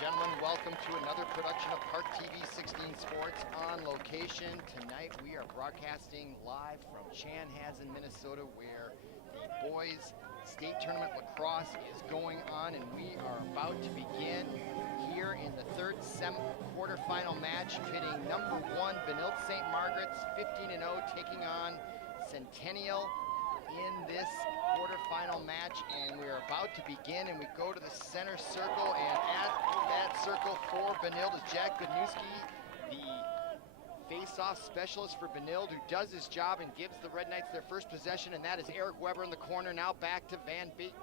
gentlemen, welcome to another production of ParkTV 16 Sports on location. Tonight we are broadcasting live from Chanhassen, Minnesota, where the boys state tournament lacrosse is going on, and we are about to begin here in the third quarterfinal match, pitting number 1 Benilde-St. Margaret's 15-0 taking on Centennial in this quarterfinal match, and we are about to begin, and we go to the center circle, and at that circle for Benilde is Jack Bednewski, the face-off specialist for Benilde, who does his job and gives the Red Knights their first possession, and that is Eric Weber in the corner. Now back to Van Beek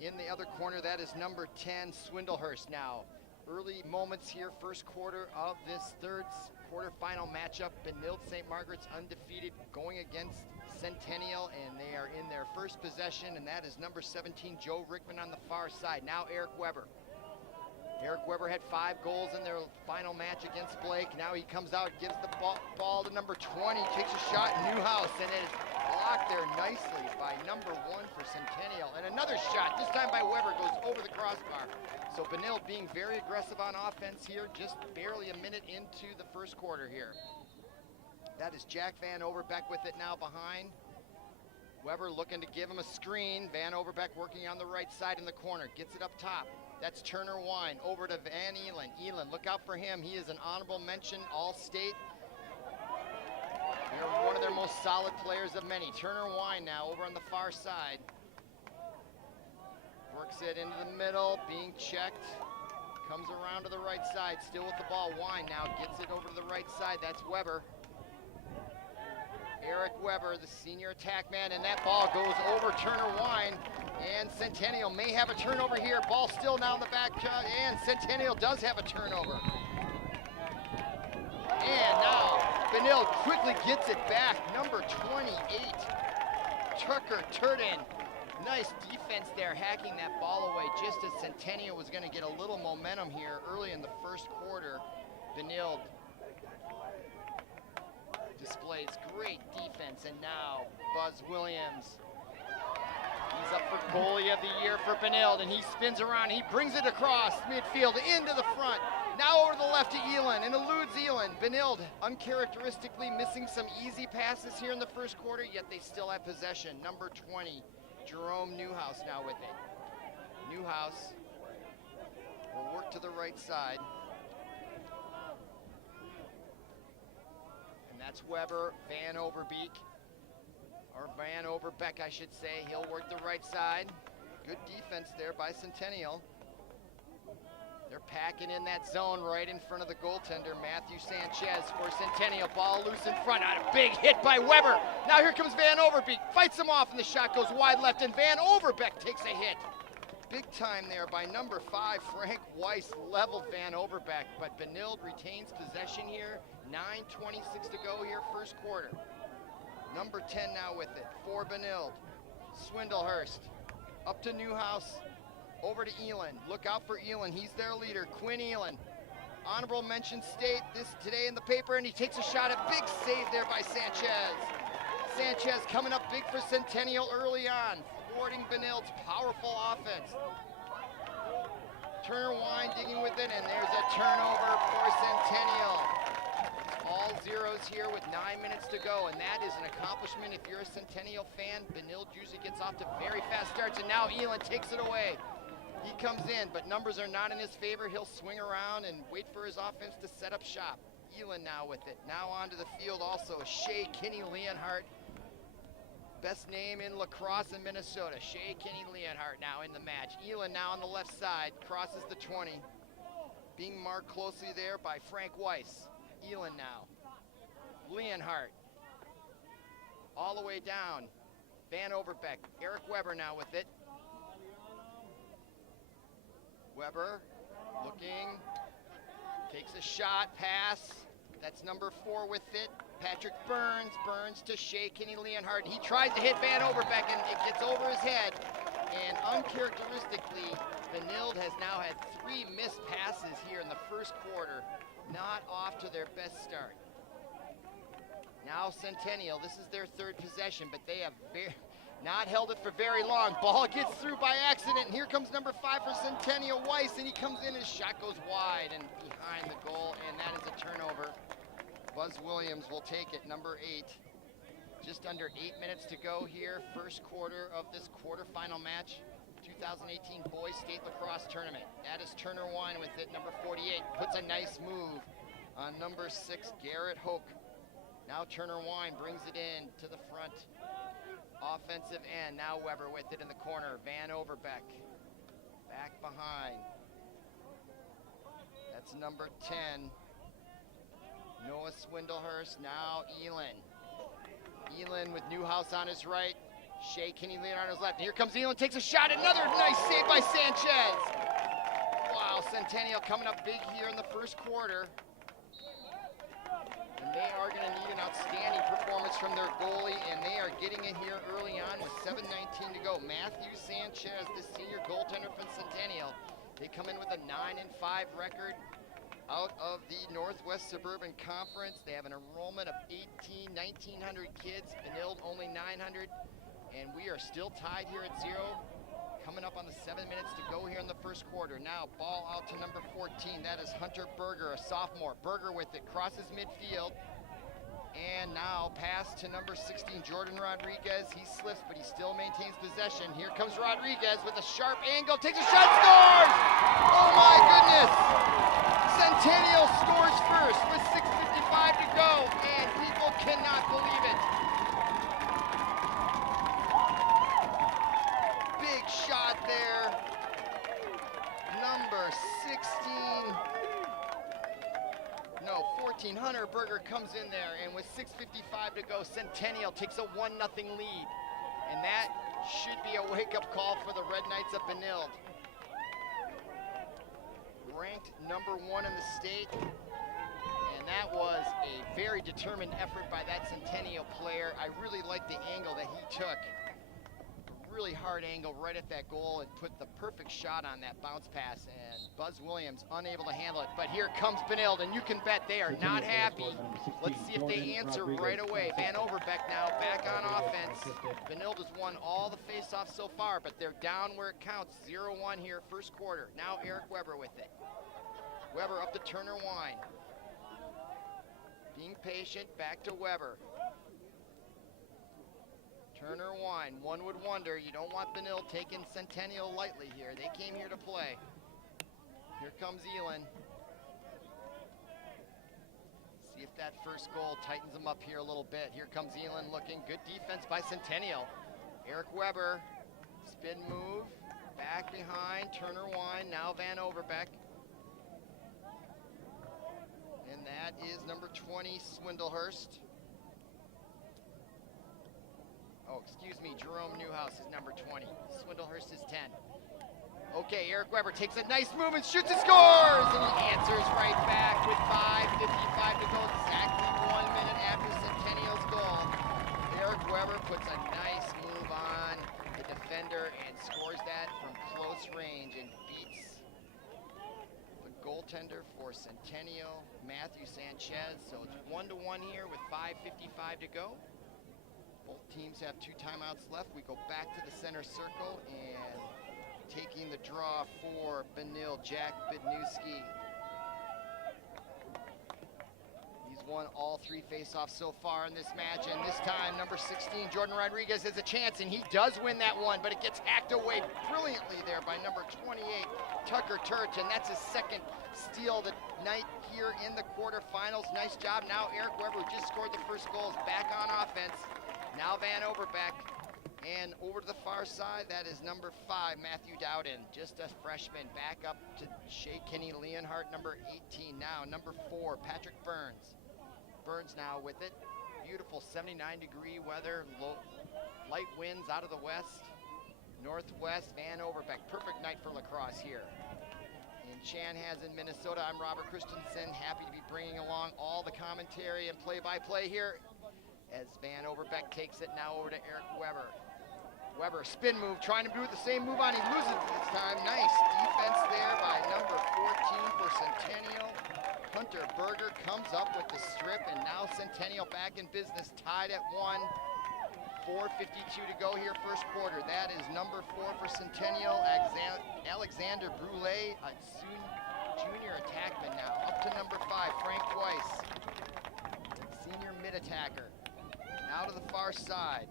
in the other corner. That is number 10, Swindlehurst. Now, early moments here, first quarter of this third quarterfinal matchup. Benilde-St. Margaret's undefeated, going against Centennial, and they are in their first possession, and that is number 17, Joe Rickman on the far side. Now Eric Weber. Eric Weber had 5 goals in their final match against Blake. Now he comes out, gives the ball to number 20, takes a shot, Newhouse, and it is blocked there nicely by number 1 for Centennial. And another shot, this time by Weber, goes over the crossbar. So Benilde being very aggressive on offense here, just barely a minute into the first quarter here. That is Jack Van Overbeck with it now behind. Weber looking to give him a screen. Van Overbeck working on the right side in the corner. Gets it up top. That's Turner Wine over to Van Elan. Elan, look out for him. He is an honorable mention All-State. They're one of their most solid players of many. Turner Wine now over on the far side. Works it into the middle, being checked. Comes around to the right side, still with the ball. Wine now gets it over to the right side. That's Weber. Eric Weber, the senior attack man, and that ball goes over Turner Wine, and Centennial may have a turnover here. Ball still now in the back, and Centennial does have a turnover. And now Benilde quickly gets it back. Number 28, Tucker Turden. Nice defense there, hacking that ball away just as Centennial was going to get a little momentum here early in the first quarter. Benilde displays great defense, and now Buzz Williams. He's up for goalie of the year for Benilde, and he spins around. He brings it across midfield into the front. Now over to the left to Elan, and eludes Elan. Benilde uncharacteristically missing some easy passes here in the first quarter, yet they still have possession. Number 20, Jerome Newhouse now with it. Newhouse will work to the right side. That's Weber, Van Overbeek, or Van Overbeck, I should say. He'll work the right side. Good defense there by Centennial. They're packing in that zone right in front of the goaltender, Matthew Sanchez for Centennial. Ball loose in front, on a big hit by Weber. Now here comes Van Overbeek, fights him off, and the shot goes wide left, and Van Overbeck takes a hit. Big time there by number 5, Frank Weiss, leveled Van Overbeck, but Benilde retains possession here. 9:26 to go here, first quarter. Number 10 now with it for Benilde. Swindlehurst up to Newhouse, over to Elan. Look out for Elan, he's their leader. Quinn Elan, honorable mention state this today in the paper, and he takes a shot. A big save there by Sanchez. Sanchez coming up big for Centennial early on, thwarting Benilde's powerful offense. Turner Wine digging with it, and there's a turnover for Centennial. All zeros here with 9 minutes to go, and that is an accomplishment if you're a Centennial fan. Benilde usually gets off to very fast starts, and now Elan takes it away. He comes in, but numbers are not in his favor. He'll swing around and wait for his offense to set up shop. Elan now with it. Now onto the field also, Shea Kinney Leonhardt. Best name in lacrosse in Minnesota. Shea Kinney Leonhardt now in the match. Elan now on the left side, crosses the 20. Being marked closely there by Frank Weiss. Elan now. Leonhardt. All the way down. Van Overbeck. Eric Weber now with it. Weber looking. Takes a shot, pass. That's number 4 with it. Patrick Burns. Burns to Shea Kinney Leonhardt. He tries to hit Van Overbeck, and it gets over his head. And uncharacteristically, Benilde has now had 3 missed passes here in the first quarter. Not off to their best start. Now Centennial, this is their third possession, but they have Not held it for very long. Ball gets through by accident, and here comes number 5 for Centennial, Weiss, and he comes in, his shot goes wide and behind the goal, and that is a turnover. Buzz Williams will take it, number 8. Just under 8 minutes to go here, first quarter of this quarterfinal match, 2018 Boys State Lacrosse Tournament. That is Turner Wine with it, number 48. Puts a nice move on number 6, Garrett Hoke. Now Turner Wine brings it in to the front. Offensive end, now Weber with it in the corner. Van Overbeck back behind. That's number 10. Noah Swindlehurst, now Elin. Elin with Newhouse on his right. Shea Kinney-Leon on his left. And here comes Elin, takes a shot. Another nice save by Sanchez. Wow, Centennial coming up big here in the first quarter. And they are going to need an outstanding performance from their goalie, and they are getting it here early on with 7:19 to go. Matthew Sanchez, the senior goaltender from Centennial. They come in with a 9-5 record out of the Northwest Suburban Conference. They have an enrollment of 1,900 kids. Benilde only 900, and we are still tied here at 0. Coming up on the 7 minutes to go here in the first quarter. Now ball out to number 14. That is Hunter Berger, a sophomore. Berger with it, crosses midfield. And now pass to number 16, Jordan Rodriguez. He slips, but he still maintains possession. Here comes Rodriguez with a sharp angle, takes a shot, scores! Oh my goodness! Centennial scores first with 6:55 to go, and people cannot believe it. Big shot there. Number 16. No, 14, Hunter Berger comes in there, and with 6:55 to go, Centennial takes a 1-0 lead. And that should be a wake-up call for the Red Knights of Benilde. Ranked number 1 in the state, and that was a very determined effort by that Centennial player. I really like the angle that he took. Really hard angle right at that goal and put the perfect shot on that bounce pass, and Buzz Williams unable to handle it. But here comes Benilde, and you can bet they are not happy. Let's see if they answer right away. Van Overbeck now back on offense. Benilde has won all the face-offs so far, but they're down where it counts. 0-1 here, first quarter. Now Eric Weber with it. Weber up to Turner Wine. Being patient, back to Weber. Turner Wine, one would wonder, you don't want Benilde taking Centennial lightly here. They came here to play. Here comes Elin. See if that first goal tightens them up here a little bit. Here comes Elin looking, good defense by Centennial. Eric Weber, spin move, back behind, Turner Wine, now Van Overbeck. And that is number 20, Swindlehurst. Oh, excuse me, Jerome Newhouse is number 20. Swindlehurst is 10. Okay, Eric Weber takes a nice move and shoots and scores! And he answers right back with 5:55 to go, exactly 1 minute after Centennial's goal. Eric Weber puts a nice move on the defender and scores that from close range and beats the goaltender for Centennial, Matthew Sanchez. So it's 1-1 here with 5:55 to go. Both teams have 2 timeouts left. We go back to the center circle, and taking the draw for Benilde, Jack Bidnewski. He's won all 3 faceoffs so far in this match, and this time number 16, Jordan Rodriguez, has a chance, and he does win that one, but it gets hacked away brilliantly there by number 28, Tucker Turch, and that's his second steal of the night here in the quarterfinals. Nice job. Now Eric Weber, who just scored the first goal, is back on offense. Now Van Overbeck, and over to the far side, that is number 5, Matthew Dowden, just a freshman. Back up to Shea Kinney-Leonhardt, number 18. Now number 4, Patrick Burns. Burns now with it. Beautiful 79-degree weather, light winds out of the west, northwest. Van Overbeck, perfect night for lacrosse here in Chanhassen, Minnesota. I'm Robert Christensen, happy to be bringing along all the commentary and play-by-play here as Van Overbeck takes it now over to Eric Weber. Weber, spin move, trying to do the same move on, he loses it this time. Nice defense there by number 14 for Centennial. Hunter Berger comes up with the strip, and now Centennial back in business, tied at 1. 4:52 to go here, first quarter. That is number 4 for Centennial, Alexander Brule, a junior attackman now. Up to number 5, Frank Weiss, senior mid-attacker. Now to the far side.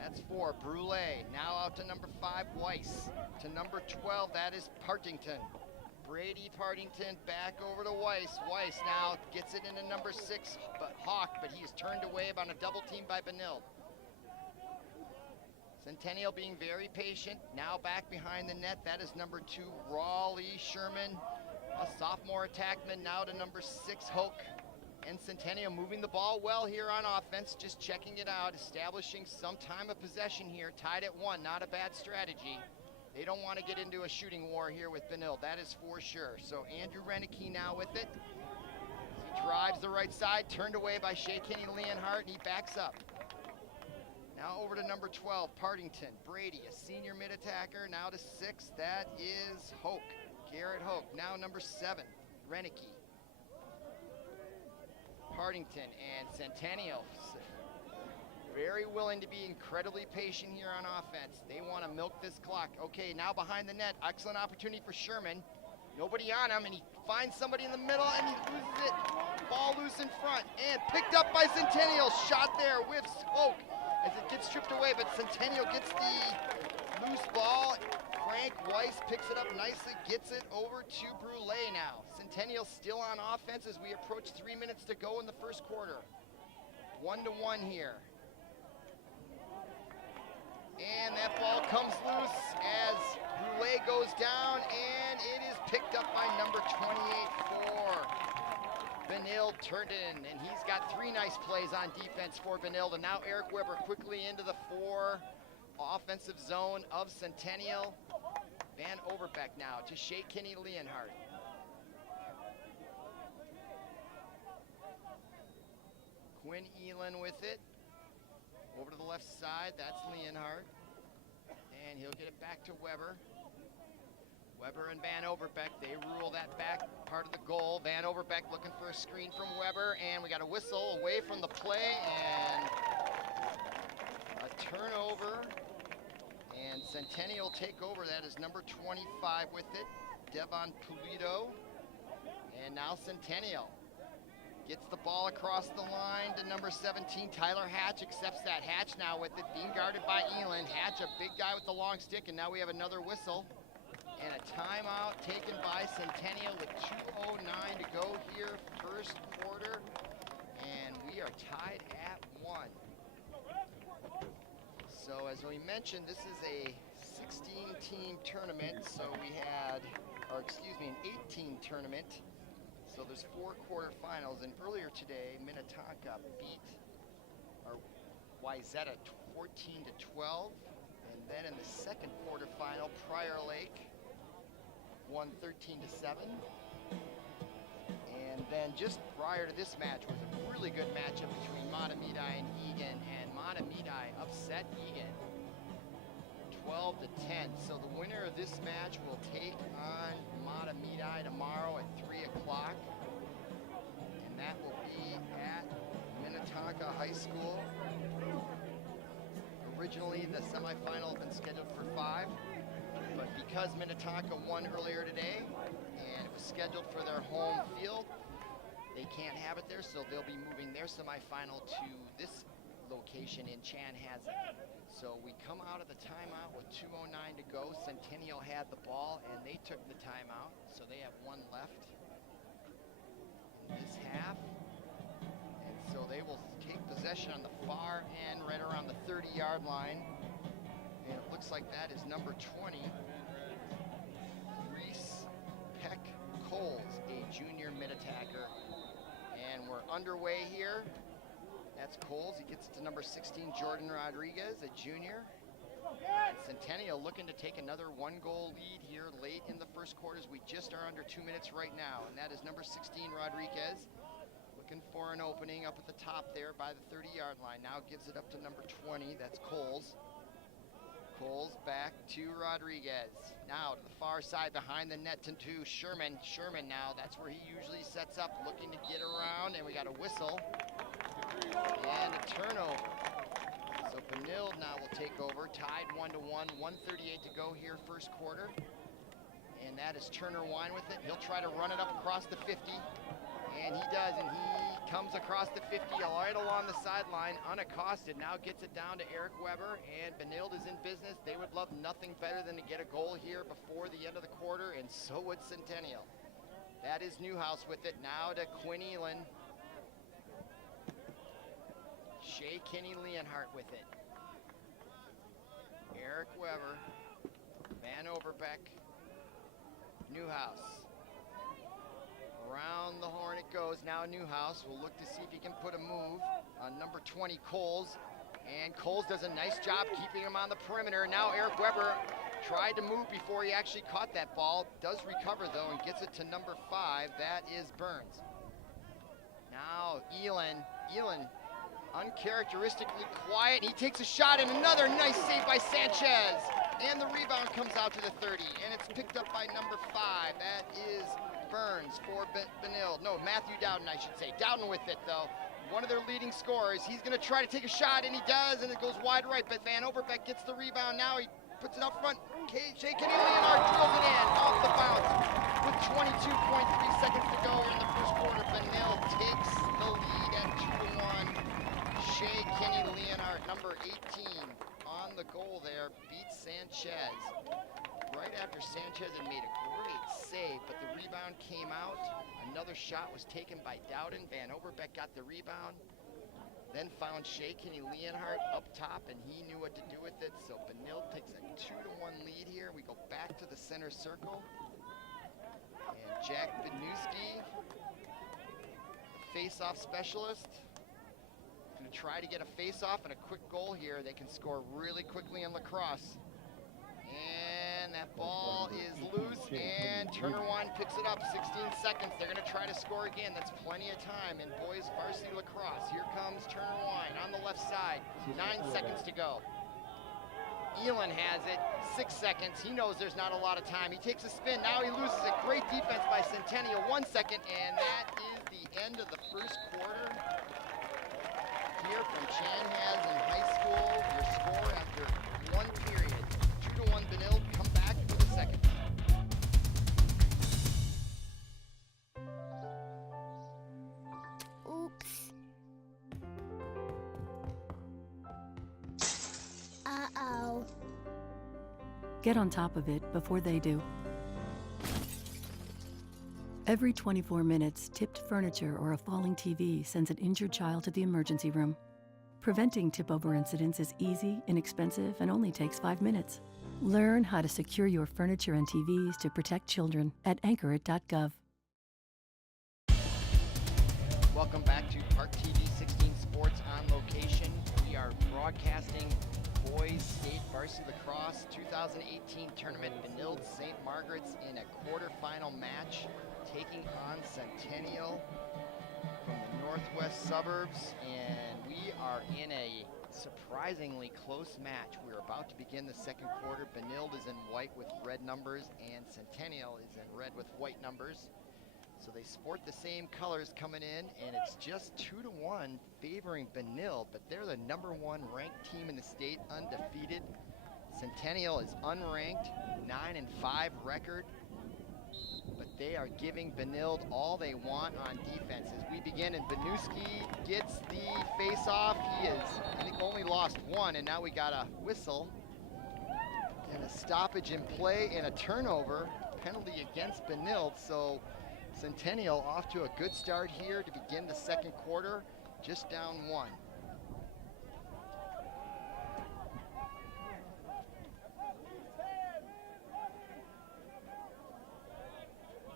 That's 4, Brule. Now out to number 5, Weiss. To number 12, that is Partington. Brady Partington back over to Weiss. Weiss now gets it into number 6, Hawk, but he is turned away on a double team by Benilde. Centennial being very patient. Now back behind the net, that is number 2, Raleigh Sherman, a sophomore attackman. Now to number 6, Hoke. And Centennial moving the ball well here on offense, just checking it out, establishing some time of possession here, tied at 1, not a bad strategy. They don't want to get into a shooting war here with Benilde, that is for sure. So Andrew Renicky now with it. He drives the right side, turned away by Shea Kenny Leonhardt, and he backs up. Now over to number 12, Partington. Brady, a senior mid-attacker, now to 6, that is Hoke, Garrett Hoke. Now number 7, Renicky. Partington and Centennial very willing to be incredibly patient here on offense. They want to milk this clock. Okay, now behind the net, excellent opportunity for Sherman. Nobody on him, and he finds somebody in the middle, and he loses it. Ball loose in front, and picked up by Centennial. Shot there with Hoke as it gets stripped away, but Centennial gets the loose ball. Frank Weiss picks it up nicely, gets it over to Brule now. Centennial still on offense as we approach 3 minutes to go in the first quarter. 1-1 here. And that ball comes loose as Brule goes down, and it is picked up by number 28 for Benilde, Turton, and he's got 3 nice plays on defense for Benilde. And now Eric Weber quickly into the 4 offensive zone of Centennial. Van Overbeck now to Shea Kenny Leonhardt. Quinn Elin with it. Over to the left side, that's Leonhardt. And he'll get it back to Weber. Weber and Van Overbeck, they rule that back part of the goal. Van Overbeck looking for a screen from Weber, and we got a whistle away from the play, and a turnover. And Centennial take over. That is number 25 with it, Devon Pulido. And now Centennial gets the ball across the line to number 17, Tyler Hatch accepts that. Hatch now with it, being guarded by Elin. Hatch, a big guy with the long stick, and now we have another whistle. And a timeout taken by Centennial with 2:09 to go here, first quarter. And we are tied at 1. So as we mentioned, this is a 16-team tournament. So we had, or excuse me, an 18 tournament. So there's 4 quarterfinals, and earlier today, Minnetonka beat Wayzata 14-12, and then in the second quarterfinal, Prior Lake won 13-7. And then just prior to this match was a really good matchup between Mahtomedi and Egan, and Mahtomedi upset Egan 12-10. So the winner of this match will take on Mahtomedi tomorrow at 3 o'clock. And that will be at Minnetonka High School. Originally, the semifinal had been scheduled for 5, but because Minnetonka won earlier today, and it was scheduled for their home field, they can't have it there, so they'll be moving their semifinal to this location in Chanhassen. So we come out of the timeout with 2:09 to go. Centennial had the ball, and they took the timeout, so they have 1 left in this half. And so they will take possession on the far end, right around the 30-yard line. And it looks like that is number 20, Reese Peck Coles, a junior mid-attacker. And we're underway here. That's Coles. He gets it to number 16, Jordan Rodriguez, a junior. Centennial looking to take another 1-goal lead here late in the first quarters. We just are under 2 minutes right now, and that is number 16, Rodriguez. Looking for an opening up at the top there by the 30-yard line. Now gives it up to number 20, that's Coles. Coles back to Rodriguez. Now to the far side behind the net to Sherman. Sherman now, that's where he usually sets up, looking to get around, and we got a whistle. And a turnover. So Benilde now will take over, tied 1-1, 1:38 to go here first quarter. And that is Turner Wine with it. He'll try to run it up across the 50. And he does, and he comes across the 50 right along the sideline, unaccosted. Now gets it down to Eric Weber, and Benilde is in business. They would love nothing better than to get a goal here before the end of the quarter, and so would Centennial. That is Newhouse with it. Now to Quinn Elin. Shea Kinney Leonhardt with it. Eric Weber. Van Overbeck. Newhouse. Around the horn it goes. Now Newhouse will look to see if he can put a move on number 20, Coles. And Coles does a nice job keeping him on the perimeter. Now Eric Weber tried to move before he actually caught that ball. Does recover though and gets it to number 5. That is Burns. Now Elin uncharacteristically quiet. He takes a shot and another nice save by Sanchez. And the rebound comes out to the 30 and it's picked up by number 5. That is Burns for Benilde. No, Matthew Dowden, I should say. Dowden with it, though. One of their leading scorers. He's going to try to take a shot, and he does, and it goes wide right, but Van Overbeck gets the rebound. Now he puts it up front. Shea Kinney Leonhardt drills it in off the bounce. With 22.3 seconds to go in the first quarter, Benilde takes the lead at 2-1. Shea Kinney Leonhardt, number 18, on the goal there, beats Sanchez. Right after Sanchez had made a great save, but the rebound came out. Another shot was taken by Dowden. Van Overbeck got the rebound, then found Shea Kinney Leonhardt up top, and he knew what to do with it. So Benilde takes a 2-1 lead here. We go back to the center circle. And Jack Benewski, the face-off specialist, going to try to get a face-off and a quick goal here. They can score really quickly in Lacrosse. And that ball is loose, and Turner Wine picks it up. 16 seconds. They're going to try to score again. That's plenty of time in boys varsity lacrosse. Here comes Turner Wine on the left side. 9 seconds to go. Elin has it. 6 seconds. He knows there's not a lot of time. He takes a spin. Now he loses it. Great defense by Centennial. 1 second, and that is the end of the first quarter. Here from Chanhassen High School, your score after 1 period. 2-1 Benilde, come back for the second. Oops. Uh-oh. Get on top of it before they do. Every 24 minutes, tipped furniture or a falling TV sends an injured child to the emergency room. Preventing tip-over incidents is easy, inexpensive, and only takes 5 minutes. Learn how to secure your furniture and TVs to protect children at anchorit.gov. Welcome back to ParkTV 16 Sports on location. We are broadcasting boys state varsity lacrosse 2018 tournament. Benilde-St. Margaret's in a quarterfinal match, taking on Centennial from the northwest suburbs, and we are in a surprisingly close match. We're about to begin the second quarter. Benilde is in white with red numbers, and Centennial is in red with white numbers. So they sport the same colors coming in, and it's just 2-1 favoring Benilde, but they're the #1 ranked team in the state, undefeated. Centennial is unranked, 9-5 record, but they are giving Benilde all they want on defense. As we begin, and Benewski gets the face-off. He is, I think, only lost 1, and now we got a whistle and a stoppage in play and a turnover penalty against Benilde. So Centennial off to a good start here to begin the second quarter, just down 1.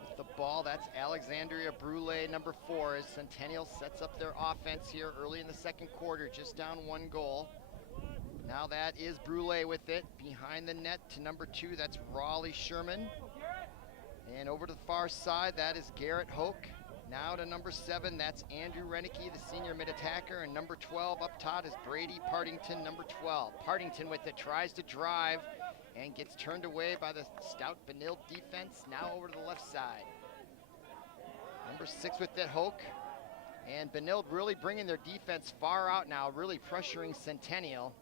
With the ball, that's Alexandria Brule, number 4, as Centennial sets up their offense here early in the second quarter, just down 1 goal. Now that is Brule with it, behind the net to number 2, that's Raleigh Sherman. And over to the far side, that is Garrett Hoke. Now to number 7, that's Andrew Renicky, the senior mid-attacker. And number 12 up top is Brady Partington, number 12. Partington with it, tries to drive and gets turned away by the stout Benilde defense. Now over to the left side. Number 6 with it, Hoke. And Benilde really bringing their defense far out now, really pressuring Centennial,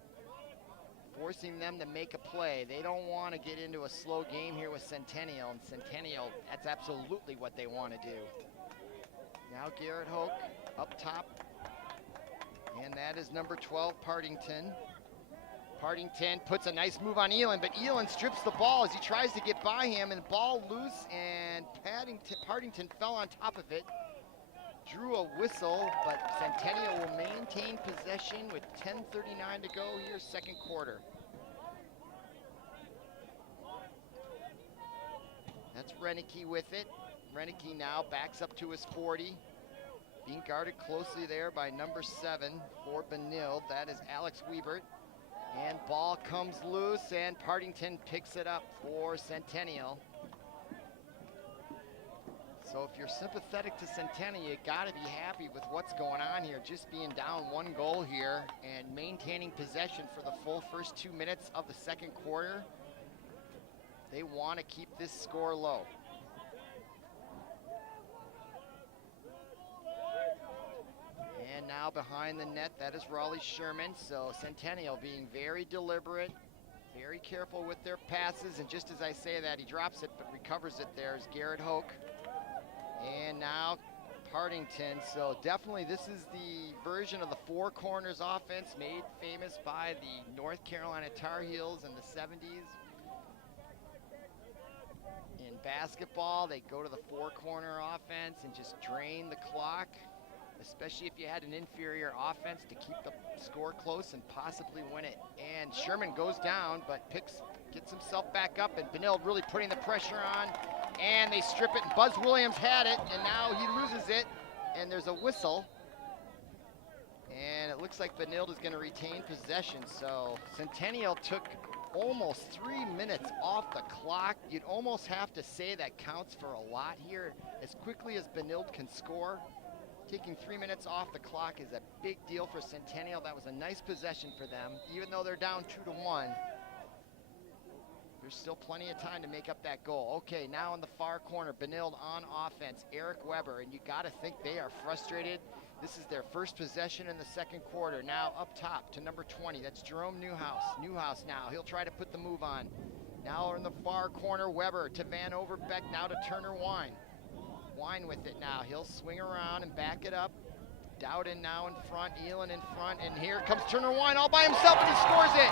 forcing them to make a play. They don't want to get into a slow game here with Centennial, and Centennial, that's absolutely what they want to do. Now Garrett Hoke up top, and that is number 12, Partington. Partington puts a nice move on Elin, but Elin strips the ball as he tries to get by him, and the ball loose, and Partington fell on top of it. Drew a whistle, but Centennial will maintain possession with 10:39 to go here, second quarter. That's Renicky with it. Renicky now backs up to his 40. Being guarded closely there by number 7 for Benilde. That is Alex Wiebert. And ball comes loose, and Partington picks it up for Centennial. So if you're sympathetic to Centennial, you gotta be happy with what's going on here. Just being down 1 goal here and maintaining possession for the full first 2 minutes of the second quarter. They want to keep this score low. And now behind the net, that is Raleigh Sherman. So Centennial being very deliberate, very careful with their passes. And just as I say that, he drops it, but recovers it there is Garrett Hoke. And now Partington. So definitely this is the version of the four corners offense made famous by the North Carolina Tar Heels in the 70s. In basketball, they go to the four corner offense and just drain the clock, especially if you had an inferior offense, to keep the score close and possibly win it. And Sherman goes down, but gets himself back up, and Benilde really putting the pressure on, and they strip it, and Buzz Williams had it, and now he loses it, and there's a whistle. And it looks like Benilde is going to retain possession. So Centennial took almost 3 minutes off the clock. You'd almost have to say that counts for a lot here. As quickly as Benilde can score, taking 3 minutes off the clock is a big deal for Centennial. That was a nice possession for them, even though they're down 2-1. There's still plenty of time to make up that goal. Okay, now in the far corner, Benilde on offense, Eric Weber, and you gotta think they are frustrated. This is their first possession in the second quarter. Now up top to number 20, that's Jerome Newhouse. Newhouse now, he'll try to put the move on. Now in the far corner, Weber to Van Overbeck, now to Turner Wine. Wine with it now, he'll swing around and back it up. Dowden now in front, Elin in front, and here comes Turner Wine all by himself, and he scores it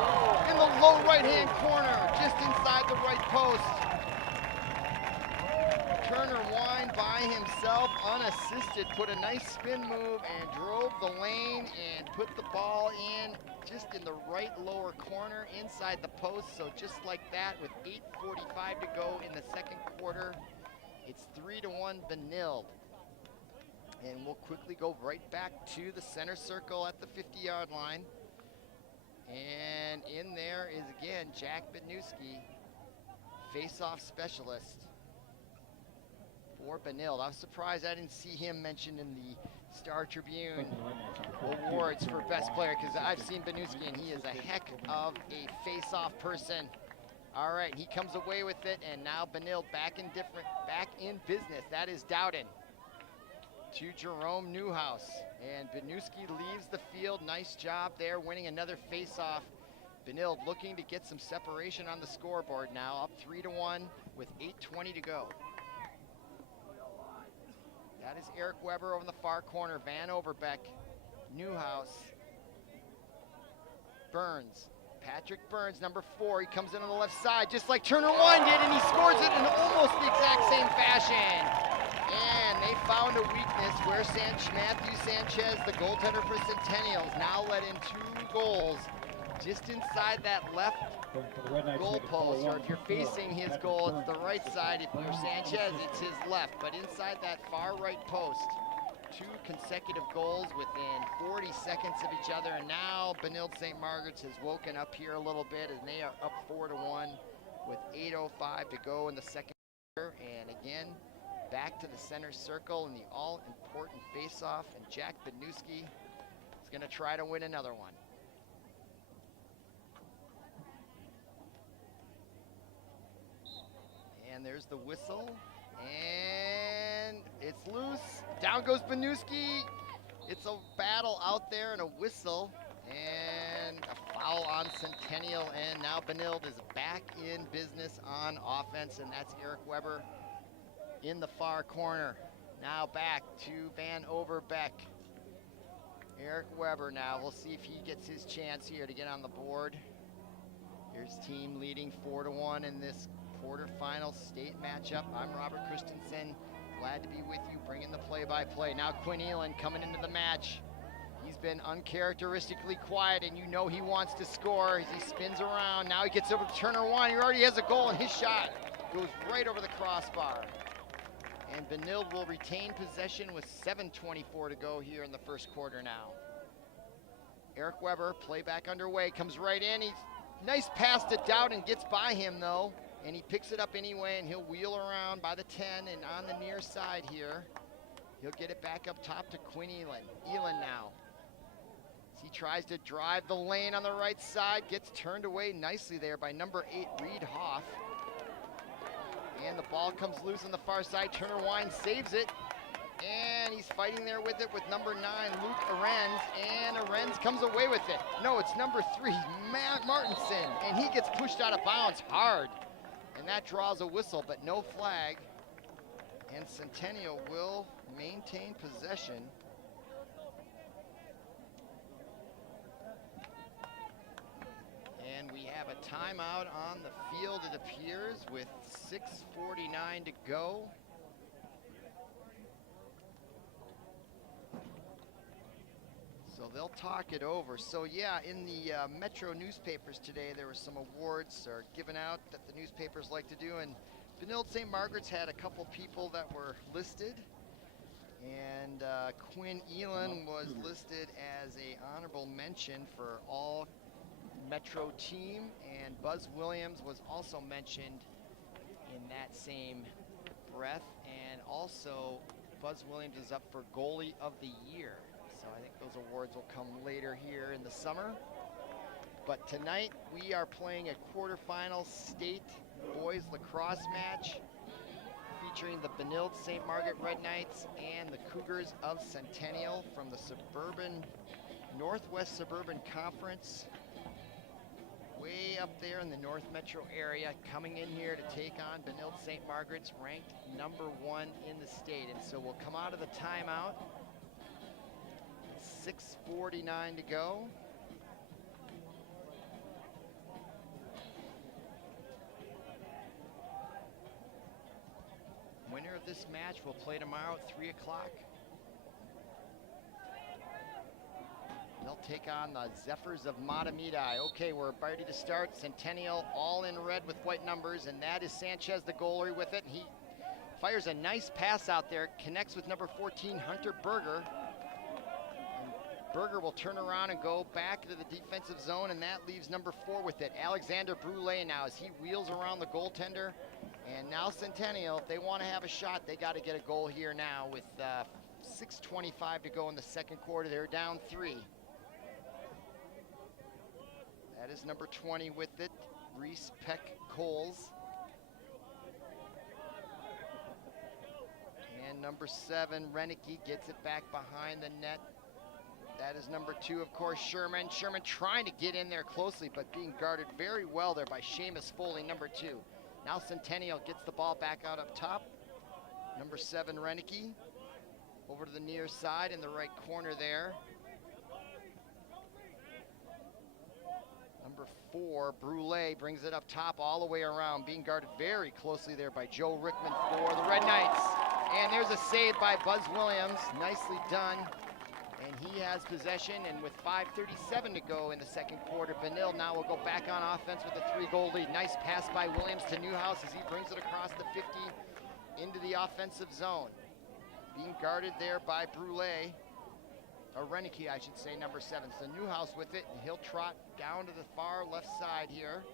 in the low right-hand corner, just inside the right post. Turner Wine by himself, unassisted, put a nice spin move and drove the lane and put the ball in just in the right lower corner inside the post. So just like that, with 8:45 to go in the second quarter, it's 3-1 Benilde. And we'll quickly go right back to the center circle at the 50-yard line. And in there is, again, Jack Benewski, face-off specialist for Benilde. I was surprised I didn't see him mentioned in the Star Tribune awards for best player, because I've seen Benewski, and he is a heck of a face-off person. All right, he comes away with it, and now Benilde back in business. That is Dowden to Jerome Newhouse, and Benewski leaves the field. Nice job there, winning another face-off. Benilde looking to get some separation on the scoreboard now, up 3-1 with 8:20 to go. That is Eric Weber over in the far corner, Van Overbeck, Newhouse, Burns. Patrick Burns, number 4, he comes in on the left side, just like Turner Wine did, and he scores it in almost the exact same fashion. And they found a weakness where Matthew Sanchez, the goaltender for Centennials, now let in 2 goals just inside that left goal post. Or if you're facing his goal, it's the right side. If you're Sanchez, it's his left. But inside that far right post, 2 consecutive goals within 40 seconds of each other. And now Benilde-St. Margaret's has woken up here a little bit, and they are up 4-1 with 8:05 to go in the second quarter. And again, back to the center circle in the all-important face-off, and Jack Benewski is going to try to win another one. And there's the whistle, and it's loose. Down goes Benewski, It's a battle out there and a whistle and a foul on Centennial, and now Benilde is back in business on offense, and that's Eric Weber in the far corner. Now back to Van Overbeck. Eric Weber now, we'll see if he gets his chance here to get on the board. Here's team leading 4-1 in this quarterfinal state matchup. I'm Robert Christensen, glad to be with you, bringing the play-by-play. Now Quinn Elin coming into the match. He's been uncharacteristically quiet, and you know he wants to score as he spins around. Now he gets over to Turner one. He already has a goal, and his shot goes right over the crossbar. And Benilde will retain possession with 7:24 to go here in the first quarter now. Eric Weber, play back underway, comes right in. He's nice pass to Dowden, gets by him though, and he picks it up anyway, and he'll wheel around by the 10 and on the near side here. He'll get it back up top to Quinn Elin. Elin now. As he tries to drive the lane on the right side, gets turned away nicely there by number 8, Reed Hoff. And the ball comes loose on the far side. Turner Wine saves it. And he's fighting there with it with number 9, Luke Arends. And Arends comes away with it. No, it's number 3, Matt Martinson. And he gets pushed out of bounds hard. And that draws a whistle, but no flag. And Centennial will maintain possession. And we have a timeout on the field, it appears, with 6:49 to go. So they'll talk it over. So yeah, in the Metro newspapers today, there were some awards given out that the newspapers like to do, and Benilde-St. Margaret's had a couple people that were listed, and Quinn Elin was listed as a honorable mention for all Metro team, and Buzz Williams was also mentioned in that same breath, and also Buzz Williams is up for goalie of the year. So I think those awards will come later here in the summer. But tonight we are playing a quarterfinal state boys lacrosse match featuring the Benilde-St. Margaret Red Knights and the Cougars of Centennial from the Northwest Suburban Conference. Way up there in the North Metro area, coming in here to take on Benilde-St. Margaret's, ranked number 1 in the state. And so we'll come out of the timeout. 6:49 to go. Winner of this match will play tomorrow at 3 o'clock. They'll take on the Zephyrs of Matamidi. Okay, we're ready to start. Centennial all in red with white numbers, and that is Sanchez, the goalie, with it. He fires a nice pass out there, connects with number 14, Hunter Berger. And Berger will turn around and go back into the defensive zone, and that leaves number 4 with it, Alexander Brule now, as he wheels around the goaltender. And now Centennial, if they want to have a shot, they got to get a goal here now with 6:25 to go in the second quarter. They're down 3. That is number 20 with it, Reese Peck-Coles. And number 7, Renicky, gets it back behind the net. That is number 2, of course, Sherman. Sherman trying to get in there closely, but being guarded very well there by Seamus Foley, number 2. Now Centennial gets the ball back out up top. Number 7, Renicky, over to the near side in the right corner there. Number 4, Brule, brings it up top all the way around, being guarded very closely there by Joe Rickman for the Red Knights. And there's a save by Buzz Williams, nicely done. And he has possession, and with 5:37 to go in the second quarter, Benilde now will go back on offense with a 3-goal lead. Nice pass by Williams to Newhouse as he brings it across the 50 into the offensive zone. Being guarded there by Brule. Or Renicky, I should say, number 7. So Newhouse with it, and he'll trot down to the far left side here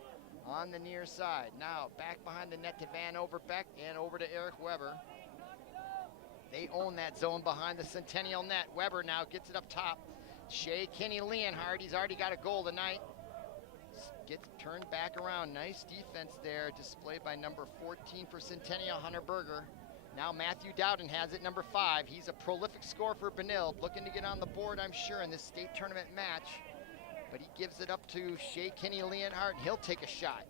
on the near side. Now back behind the net to Van Overbeck and over to Eric Weber. They own that zone behind the Centennial net. Weber now gets it up top. Shea Kenny Leonhardt, he's already got a goal tonight. Gets turned back around. Nice defense there, displayed by number 14 for Centennial, Hunter Berger. Now Matthew Dowden has it, number 5. He's a prolific scorer for Benilde, looking to get on the board, I'm sure, in this state tournament match. But he gives it up to Shea Kinney Leonhardt, and he'll take a shot.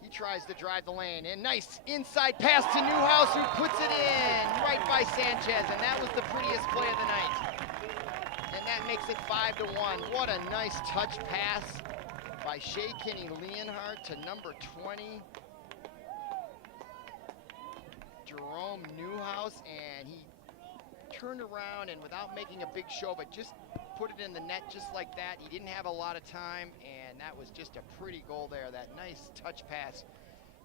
He tries to drive the lane, and nice inside pass to Newhouse, who puts it in right by Sanchez, and that was the prettiest play of the night. And that makes it 5-1. What a nice touch pass by Shea Kinney Leonhardt to number 20, Jerome Newhouse, and he turned around and without making a big show, but just put it in the net just like that. He didn't have a lot of time, and that was just a pretty goal there. That nice touch pass.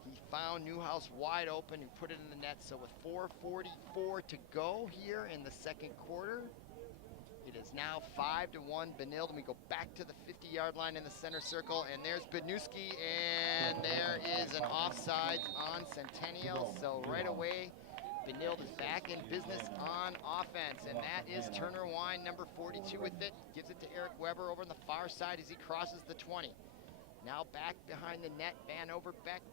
He found Newhouse wide open, who put it in the net. So with 4:44 to go here in the second quarter, it is now 5-1 Benilde, and we go back to the 50-yard line in the center circle, and there's Bednewski, and there is an offside on Centennial. So right away, Benilde is back in business on offense, and that is Turner Wine, number 42 with it. Gives it to Eric Weber over on the far side as he crosses the 20. Now back behind the net, Van Overbeck,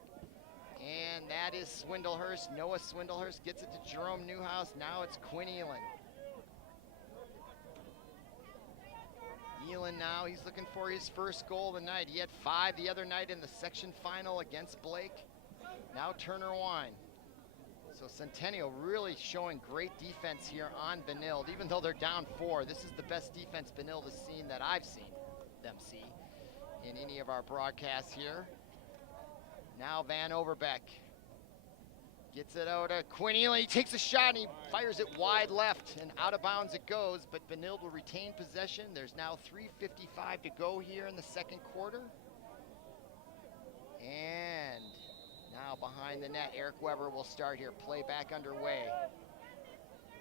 and that is Swindlehurst. Noah Swindlehurst gets it to Jerome Newhouse. Now it's Quinn Elin. Elin now, he's looking for his first goal of the night. He had 5 the other night in the section final against Blake. Now Turner Wine. So Centennial really showing great defense here on Benilde. Even though they're down 4, this is the best defense Benilde has seen that I've seen them see in any of our broadcasts here. Now Van Overbeck gets it out to Quinn Elin. He takes a shot and he fires it wide left, and out of bounds it goes, but Benilde will retain possession. There's now 3:55 to go here in the second quarter. And now behind the net, Eric Weber will start here. Play back underway.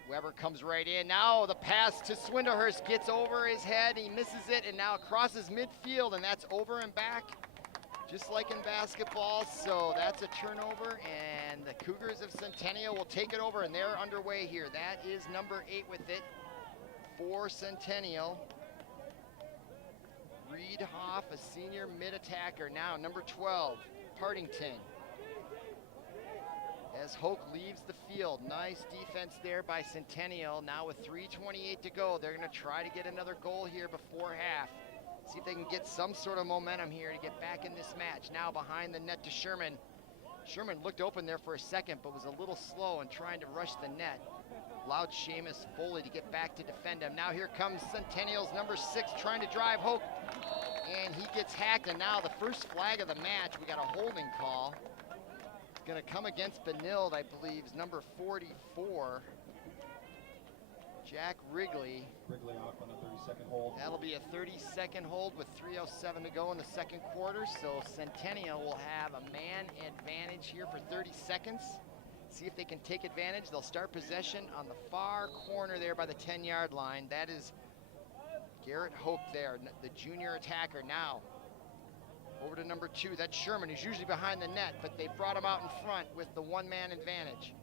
Weber comes right in. Now the pass to Swindlehurst gets over his head. He misses it, and now crosses midfield, and that's over and back, just like in basketball. So that's a turnover, and the Cougars of Centennial will take it over, and they're underway here. That is number 8 with it for Centennial. Reed Hoff, a senior mid-attacker. Now number 12, Partington. As Hoke leaves the field. Nice defense there by Centennial. Now with 3:28 to go, they're going to try to get another goal here before half. See if they can get some sort of momentum here to get back in this match. Now behind the net to Sherman. Sherman looked open there for a second, but was a little slow in trying to rush the net. Allowed Seamus Foley to get back to defend him. Now here comes Centennial's number 6 trying to drive Hoke, and he gets hacked. And now the first flag of the match, we got a holding call. It's going to come against Benilde, I believe, is number 44. Jack Wrigley. Wrigley off on a 30-second hold. That'll be a 30-second hold with 3:07 to go in the second quarter. So Centennial will have a man advantage here for 30 seconds. See if they can take advantage. They'll start possession on the far corner there by the 10-yard line. That is Garrett Hoke there, the junior attacker. Now over to number 2. That's Sherman, who's usually behind the net, but they brought him out in front with the one-man advantage.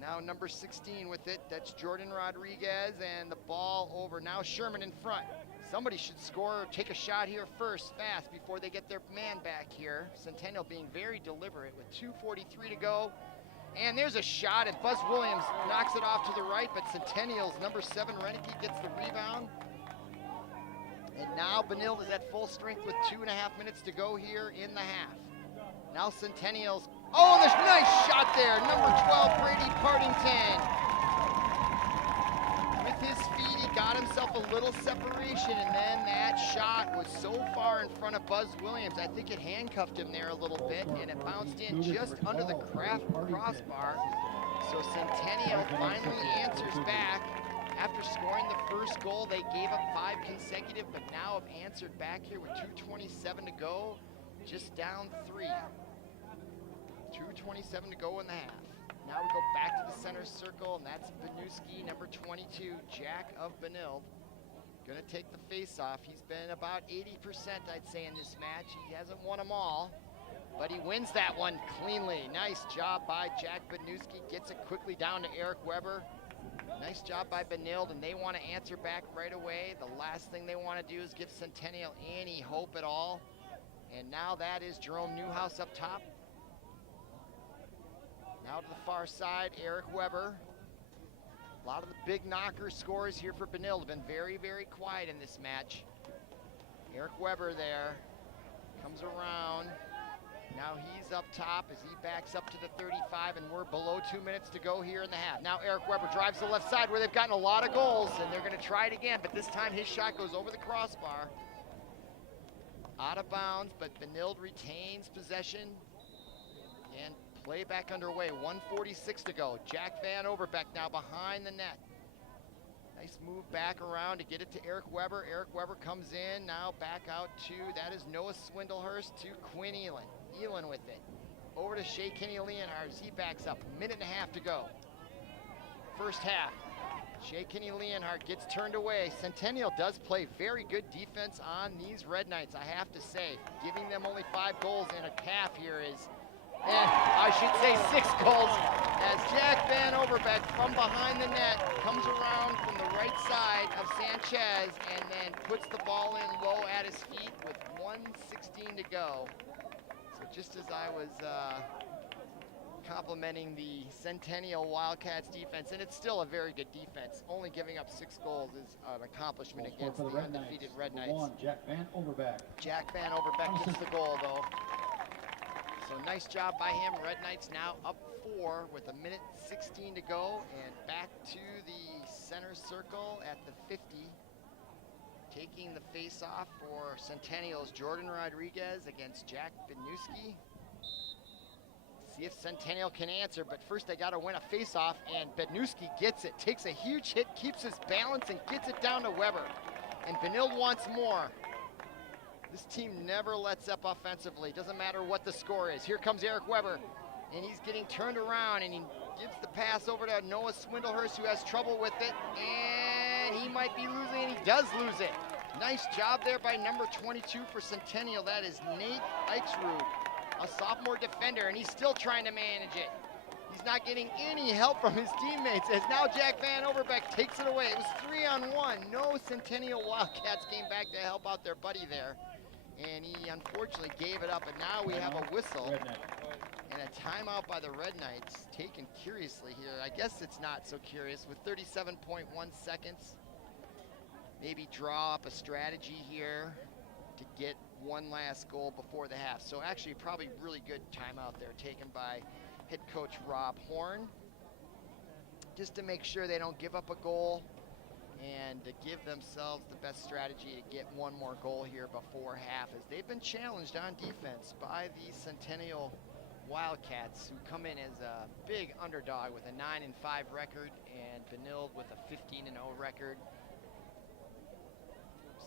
Now number 16 with it, that's Jordan Rodriguez, and the ball over. Now Sherman in front. Somebody should score or take a shot here first, fast, before they get their man back here. Centennial being very deliberate with 2:43 to go. And there's a shot, and Buzz Williams knocks it off to the right, but Centennial's number 7, Renicky, gets the rebound. And now Benilde is at full strength with 2.5 minutes to go here in the half. Now Centennial's, oh, there's a nice shot there. Number 12, Brady Partington. With his feet, he got himself a little separation, and then that shot was so far in front of Buzz Williams, I think it handcuffed him there a little bit, and it bounced in just under the crossbar. So Centennial finally answers back. After scoring the first goal, they gave up 5 consecutive, but now have answered back here with 2:27 to go, just down 3. 2:27 to go in the half. Now we go back to the center circle, and that's Bednewski, number 22, Jack of Benilde. Gonna take the face-off. He's been about 80%, I'd say, in this match. He hasn't won them all, but he wins that one cleanly. Nice job by Jack Bednewski. Gets it quickly down to Eric Weber. Nice job by Benilde, and they want to answer back right away. The last thing they want to do is give Centennial any hope at all. And now that is Jerome Newhouse up top. Now to the far side, Eric Weber. A lot of the big knocker scores here for Benilde have been very, very quiet in this match. Eric Weber there, comes around. Now he's up top as he backs up to the 35, and we're below 2 minutes to go here in the half. Now Eric Weber drives to the left side where they've gotten a lot of goals, and they're gonna try it again, but this time his shot goes over the crossbar. Out of bounds, but Benilde retains possession, and play back underway, 1:46 to go. Jack Van Overbeck now behind the net. Nice move back around to get it to Eric Weber. Eric Weber comes in, now back out to, that is Noah Swindlehurst to Quinn Elin. Elin with it. Over to Shea Kenny Leonhardt as he backs up. Minute and a half to go. First half. Shea Kenny Leonhardt gets turned away. Centennial does play very good defense on these Red Knights, I have to say. Giving them only 5 goals in a half here is, I should say 6 goals, as Jack Van Overbeck from behind the net comes around from the right side of Sanchez and then puts the ball in low at his feet with 1:16 to go. So just as I was complimenting the Centennial Wildcats defense, and it's still a very good defense, only giving up 6 goals is an accomplishment against the undefeated Red Knights. Jack Van Overbeck. Jack Van Overbeck gets the goal though. So nice job by him. Red Knights now up 4 with 1:16 to go, and back to the center circle at the 50. Taking the face-off for Centennial's Jordan Rodriguez against Jack Benusky. See if Centennial can answer, but first they got to win a face-off, and Benusky gets it, takes a huge hit, keeps his balance, and gets it down to Weber. And Benilde wants more. This team never lets up offensively. Doesn't matter what the score is. Here comes Eric Weber, and he's getting turned around, and he gives the pass over to Noah Swindlehurst, who has trouble with it, and he might be losing, and he does lose it. Nice job there by number 22 for Centennial. That is Nate Eichsrud, a sophomore defender, and he's still trying to manage it. He's not getting any help from his teammates, as now Jack Van Overbeck takes it away. It was 3-on-1. No Centennial Wildcats came back to help out their buddy there, and he unfortunately gave it up, and now we have a whistle and a timeout by the Red Knights, taken curiously here. I guess it's not so curious with 37.1 seconds. Maybe draw up a strategy here to get one last goal before the half. So actually probably really good timeout there taken by head coach Rob Horn, just to make sure they don't give up a goal and to give themselves the best strategy to get one more goal here before half, as they've been challenged on defense by the Centennial Wildcats, who come in as a big underdog with a 9-5 record, and Benilde with a 15-0 record.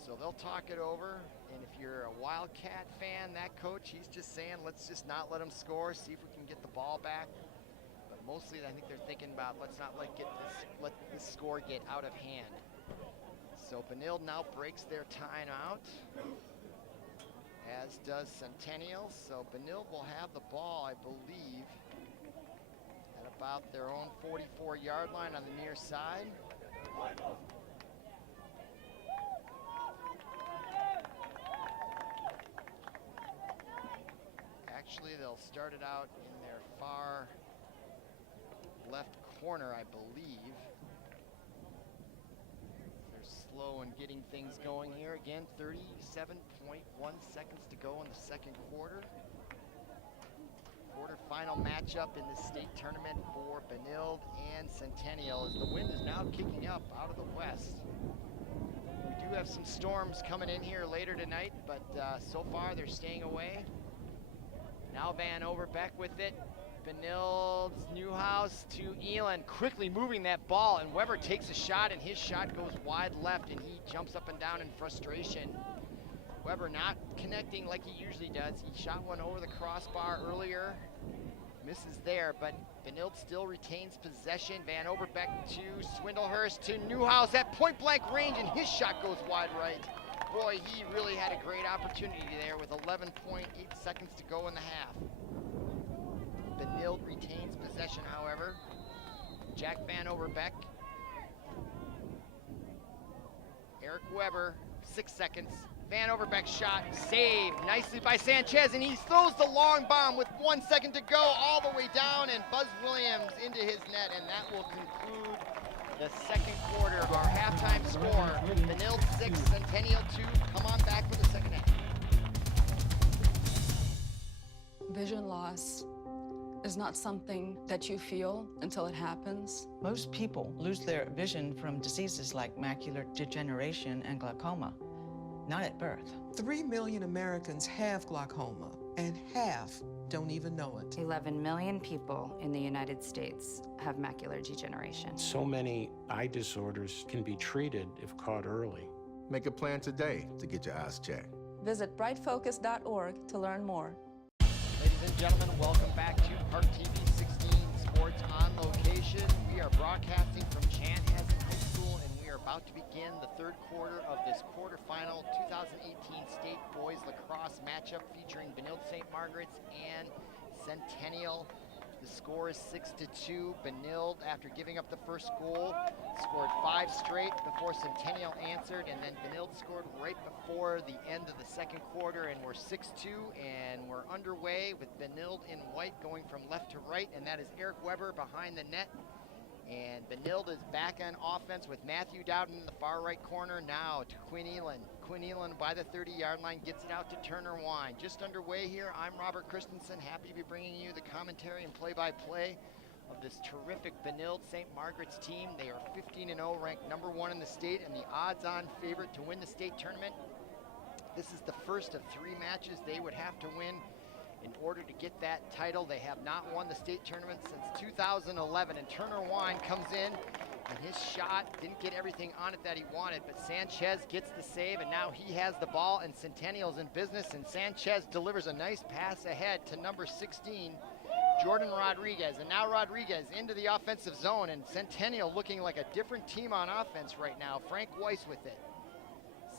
So they'll talk it over, and if you're a Wildcat fan, that coach, he's just saying, let's just not let them score, see if we can get the ball back. But mostly, I think they're thinking about, let's not let this score get out of hand. So Benilde now breaks their timeout, as does Centennial. So Benilde will have the ball, I believe, at about their own 44-yard line on the near side. Actually, they'll start it out in their far left corner, I believe. They're slow in getting things going here. Again, 37.1 seconds to go in the second quarter. Quarterfinal matchup in the state tournament for Benilde and Centennial, as the wind is now kicking up out of the west. We do have some storms coming in here later tonight, but so far they're staying away. Now Van Overbeck with it. Benilde's Newhouse to Elin, quickly moving that ball, and Weber takes a shot, and his shot goes wide left, and he jumps up and down in frustration. Weber not connecting like he usually does. He shot one over the crossbar earlier, misses there, but Benilde still retains possession. Van Overbeck to Swindlehurst to Newhouse at point-blank range, and his shot goes wide right. Boy, he really had a great opportunity there with 11.8 seconds to go in the half. Benilde retains possession, however. Jack Van Overbeck. Eric Weber 6 seconds. Van Overbeck shot, saved nicely by Sanchez, and he throws the long bomb with 1 second to go all the way down, and Buzz Williams into his net, and that will conclude the second quarter. Our halftime score, Benilde 6, Centennial 2. Come on back for the second half. Vision loss is not something that you feel until it happens. Most people lose their vision from diseases like macular degeneration and glaucoma, not at birth. 3 million Americans have glaucoma, and half don't even know it. 11 million people in the United States have macular degeneration. So many eye disorders can be treated if caught early. Make a plan today to get your eyes checked. Visit brightfocus.org to learn more. Ladies and gentlemen, welcome back to ParkTV 16 Sports on Location. We are broadcasting from Chanhassen High School, and we are about to begin the third quarter of this quarterfinal 2018 State Boys Lacrosse matchup featuring Benilde-St. Margaret's and Centennial. The score is 6-2. Benilde, after giving up the first goal, scored 5 straight before Centennial answered, and then Benilde scored right before the end of the second quarter, and we're 6-2, and we're underway with Benilde in white going from left to right, and that is Eric Weber behind the net. And Benilde is back on offense with Matthew Dowden in the far right corner now to Quinn Elan. Quinn Elan by the 30-yard line gets it out to Turner Wine. Just underway here, I'm Robert Christensen, happy to be bringing you the commentary and play-by-play of this terrific Benilde-St. Margaret's team. They are 15-0, ranked number 1 in the state and the odds-on favorite to win the state tournament. This is the first of 3 matches they would have to win in order to get that title. They have not won the state tournament since 2011, and Turner Wine comes in, and his shot didn't get everything on it that he wanted, but Sanchez gets the save, and now he has the ball, and Centennial's in business, and Sanchez delivers a nice pass ahead to number 16, Jordan Rodriguez. And now Rodriguez into the offensive zone, and Centennial looking like a different team on offense right now. Frank Weiss with it.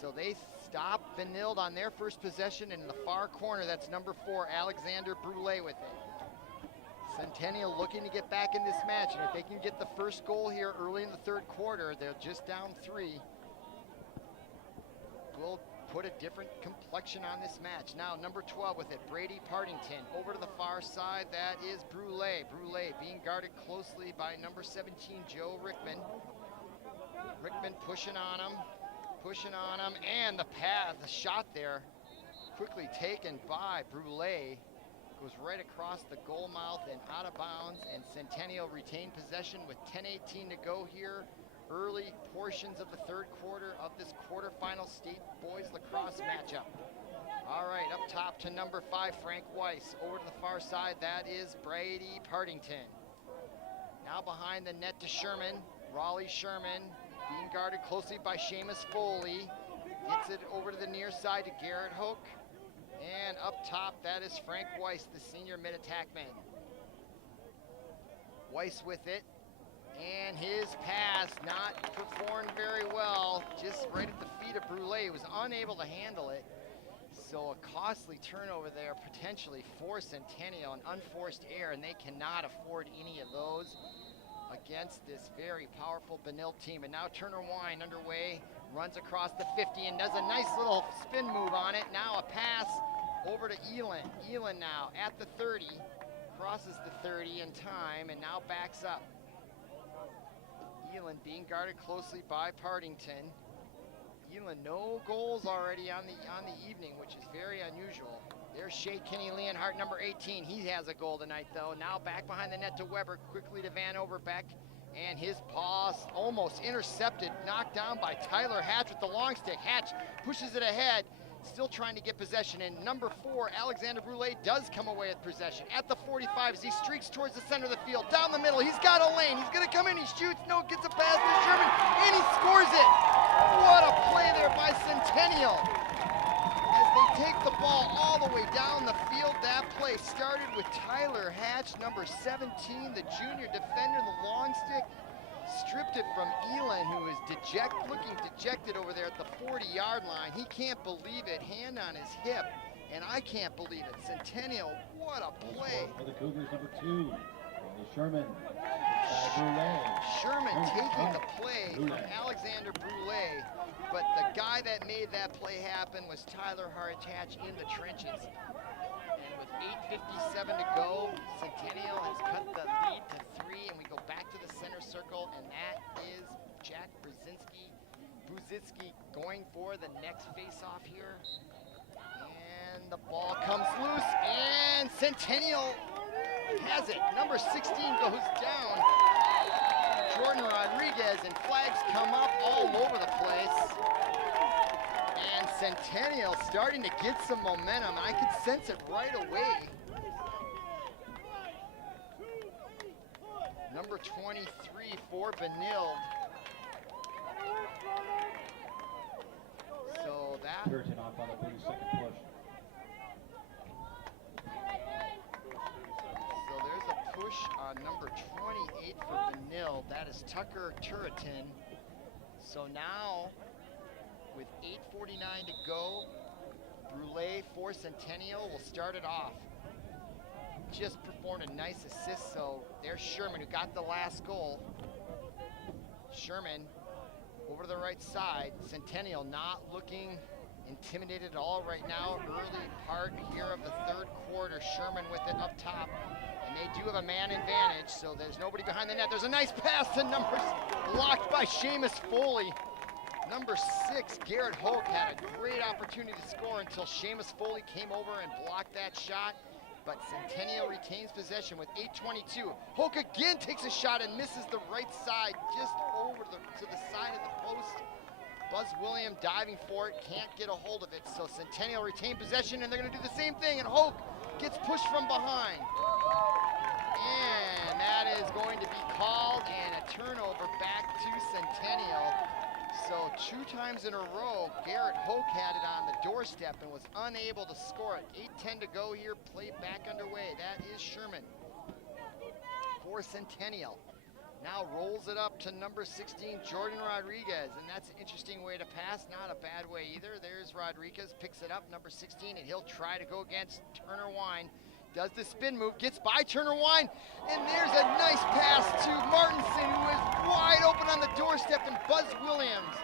So they stop Benilde on their first possession, and in the far corner, that's number 4, Alexander Brule with it. Centennial looking to get back in this match, and if they can get the first goal here early in the third quarter, they're just down 3. We'll put a different complexion on this match. Now number 12 with it, Brady Partington. Over to the far side, that is Brule. Brule being guarded closely by number 17, Joe Rickman. Rickman pushing on him, and the pass, the shot there, quickly taken by Brule. Goes right across the goal mouth and out of bounds, and Centennial retained possession with 10:18 to go here. Early portions of the third quarter of this quarterfinal state boys lacrosse matchup. All right, up top to number 5, Frank Weiss. Over to the far side, that is Brady Partington. Now behind the net to Sherman, Raleigh Sherman, being guarded closely by Seamus Foley. Gets it over to the near side to Garrett Hoke. And up top, that is Frank Weiss, the senior mid-attackman. Weiss with it. And his pass not performed very well. Just right at the feet of Brule. He was unable to handle it. So a costly turnover there, potentially for Centennial, an unforced error, and they cannot afford any of those against this very powerful Benilde team. And now Turner Wine underway, runs across the 50 and does a nice little spin move on it. Now a pass over to Elan. Elan now at the 30, crosses the 30 in time and now backs up. Elan being guarded closely by Partington. Elan, no goals already on the evening, which is very unusual. There's Shea Kenny Leonhardt, number 18. He has a goal tonight, though. Now back behind the net to Weber, quickly to Van Overbeck. And his pass almost intercepted, knocked down by Tyler Hatch with the long stick. Hatch pushes it ahead, still trying to get possession. And number 4, Alexander Brule, does come away with possession. At the 45 as he streaks towards the center of the field. Down the middle, he's got a lane. He's going to come in, he shoots, no, gets a pass to Sherman, and he scores it. What a play there by Centennial. As they take the ball all the way down the field, that play started with Tyler Hatch, number 17, the junior defender, the long stick. Stripped it from Elan, who is looking dejected over there at the 40-yard line. He can't believe it, hand on his hip, and I can't believe it. Centennial, what a play. For the Cougars, number 2, Sherman. Sherman taking the play from Alexander Brule, but the guy that made that play happen was Tyler Hartach in the trenches. And with 8:57 to go, Centennial has cut the lead to 3, and we go back to the center circle, and that is Jack Brzezinski going for the next face-off here. And the ball comes loose, and Centennial has it. Number 16 goes down. Jordan Rodriguez, and flags come up all over the place. And Centennial starting to get some momentum, and I could sense it right away. Number 23 for Benilde. So that... Puritan off on the 32nd push. So there's a push on number 28 for Benilde. That is Tucker Turitan. So now, with 8:49 to go, Brule for Centennial will start it off. Just performed a nice assist, so there's Sherman who got the last goal. Sherman over to the right side. Centennial not looking intimidated at all right now. Early part here of the third quarter. Sherman with it up top. And they do have a man advantage, so there's nobody behind the net. There's a nice pass to numbers, blocked by Seamus Foley. Number 6, Garrett Hoke, had a great opportunity to score until Seamus Foley came over and blocked that shot. But Centennial retains possession with 8:22. Hoke again takes a shot and misses the right side, just over to the side of the post. Buzz William diving for it, can't get a hold of it. So Centennial retain possession, and they're gonna do the same thing, and Hoke gets pushed from behind. And that is going to be called, and a turnover back to Centennial. So 2 times in a row, Garrett Hoke had it on the doorstep and was unable to score it. 8:10 to go here, play back underway. That is Sherman for Centennial. Now rolls it up to number 16, Jordan Rodriguez, and that's an interesting way to pass, not a bad way either. There's Rodriguez, picks it up, number 16, and he'll try to go against Turner Wine. Does the spin move, gets by Turner Wine, and there's a nice pass to Martinson, who is wide open on the doorstep, and Buzz Williams,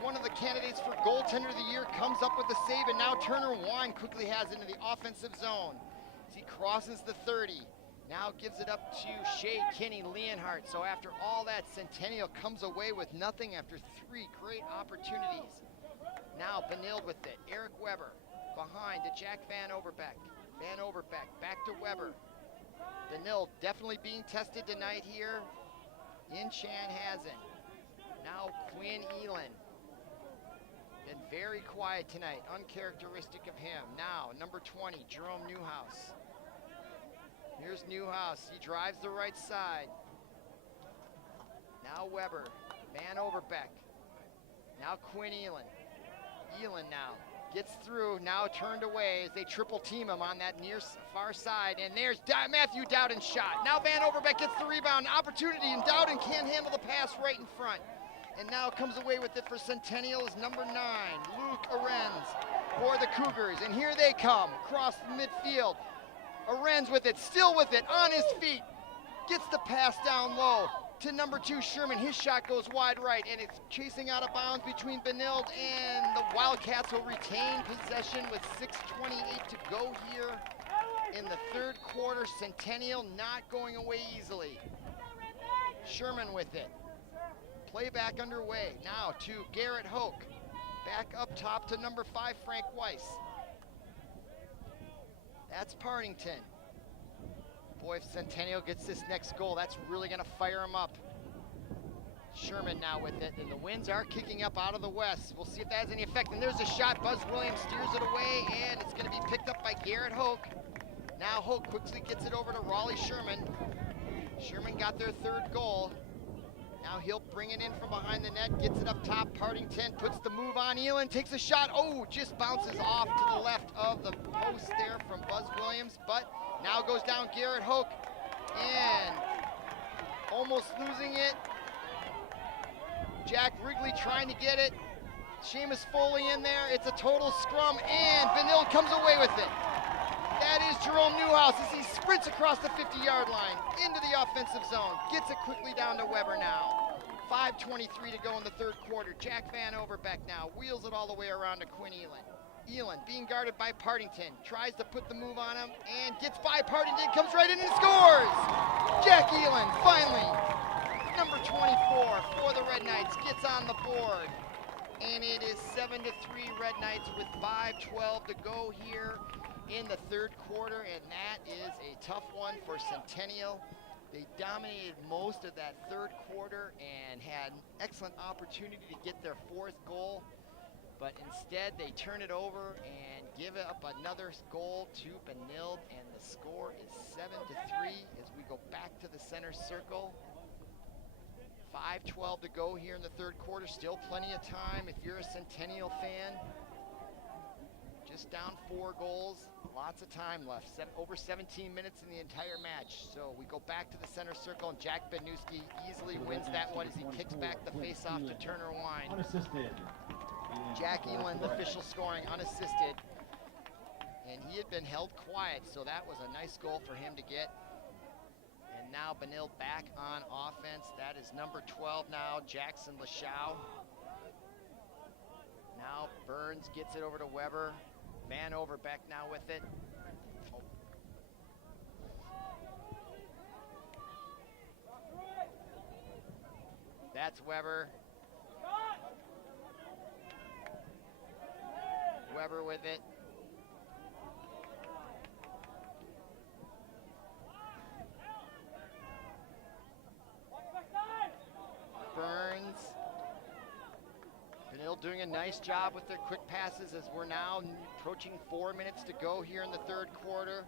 one of the candidates for goaltender of the year, comes up with the save, and now Turner Wine quickly has into the offensive zone as he crosses the 30. Now gives it up to Shea Kinney Leonhardt. So after all that, Centennial comes away with nothing after 3 great opportunities. Now Benilde with it. Eric Weber behind to Jack Van Overbeck. Van Overbeck back to Weber. Benilde definitely being tested tonight here in Chanhassen. Now Quinn Elin. Been very quiet tonight, uncharacteristic of him. Now number 20, Jerome Newhouse. Here's Newhouse, he drives the right side. Now Weber, Van Overbeck. Now Quinn Elin. Elin now gets through, now turned away as they triple team him on that near far side. And there's Matthew Dowden's shot. Now Van Overbeck gets the rebound, opportunity, and Dowden can't handle the pass right in front. And now comes away with it for Centennial is number 9, Luke Arends for the Cougars. And here they come, across the midfield. Arends with it, still with it, on his feet. Gets the pass down low to number 2, Sherman. His shot goes wide right, and it's chasing out of bounds between Benilde, and the Wildcats will retain possession with 6:28 to go here in the third quarter. Centennial not going away easily. Sherman with it. Play back underway. Now to Garrett Hoke. Back up top to number 5, Frank Weiss. That's Partington. Boy, if Centennial gets this next goal, that's really gonna fire him up. Sherman now with it, and the winds are kicking up out of the west. We'll see if that has any effect, and there's a shot. Buzz Williams steers it away, and it's gonna be picked up by Garrett Hoke. Now Hoke quickly gets it over to Raleigh Sherman. Sherman got their 3rd goal. Now he'll bring it in from behind the net, gets it up top. Partington puts the move on Elin, takes a shot. Oh, just bounces off to the left of the post there from Buzz Williams, but now goes down Garrett Hoke, and almost losing it. Jack Wrigley trying to get it. Seamus Foley in there. It's a total scrum, and Benilde comes away with it. That is Jerome Newhouse as he sprints across the 50-yard line into the offensive zone. Gets it quickly down to Weber now. 5:23 to go in the third quarter. Jack Van Overbeck now wheels it all the way around to Quinn Elin. Elin being guarded by Partington, tries to put the move on him and gets by Partington, comes right in and scores! Jack Elin finally, number 24 for the Red Knights, gets on the board. And it is 7-3 Red Knights with 5:12 to go here in the third quarter, and that is a tough one for Centennial. They dominated most of that third quarter and had an excellent opportunity to get their fourth goal, but instead they turn it over and give up another goal to Benilde, and the score is 7-3 as we go back to the center circle. 5:12 to go here in the third quarter. Still plenty of time if you're a Centennial fan. Just down 4 goals, lots of time left. Over 17 minutes in the entire match. So we go back to the center circle, and Jack Benuski easily wins that one as he kicks back the face-off to Turner Wine. Unassisted. Jack Elin, the official scoring, unassisted. And he had been held quiet, so that was a nice goal for him to get. And now Benilde back on offense. That is number 12 now, Jackson Lachau. Now Burns gets it over to Weber. Van Overbeck now with it. Oh. That's Weber. Weber with it. Burns. Benilde doing a nice job with their quick passes as we're now approaching 4 minutes to go here in the third quarter.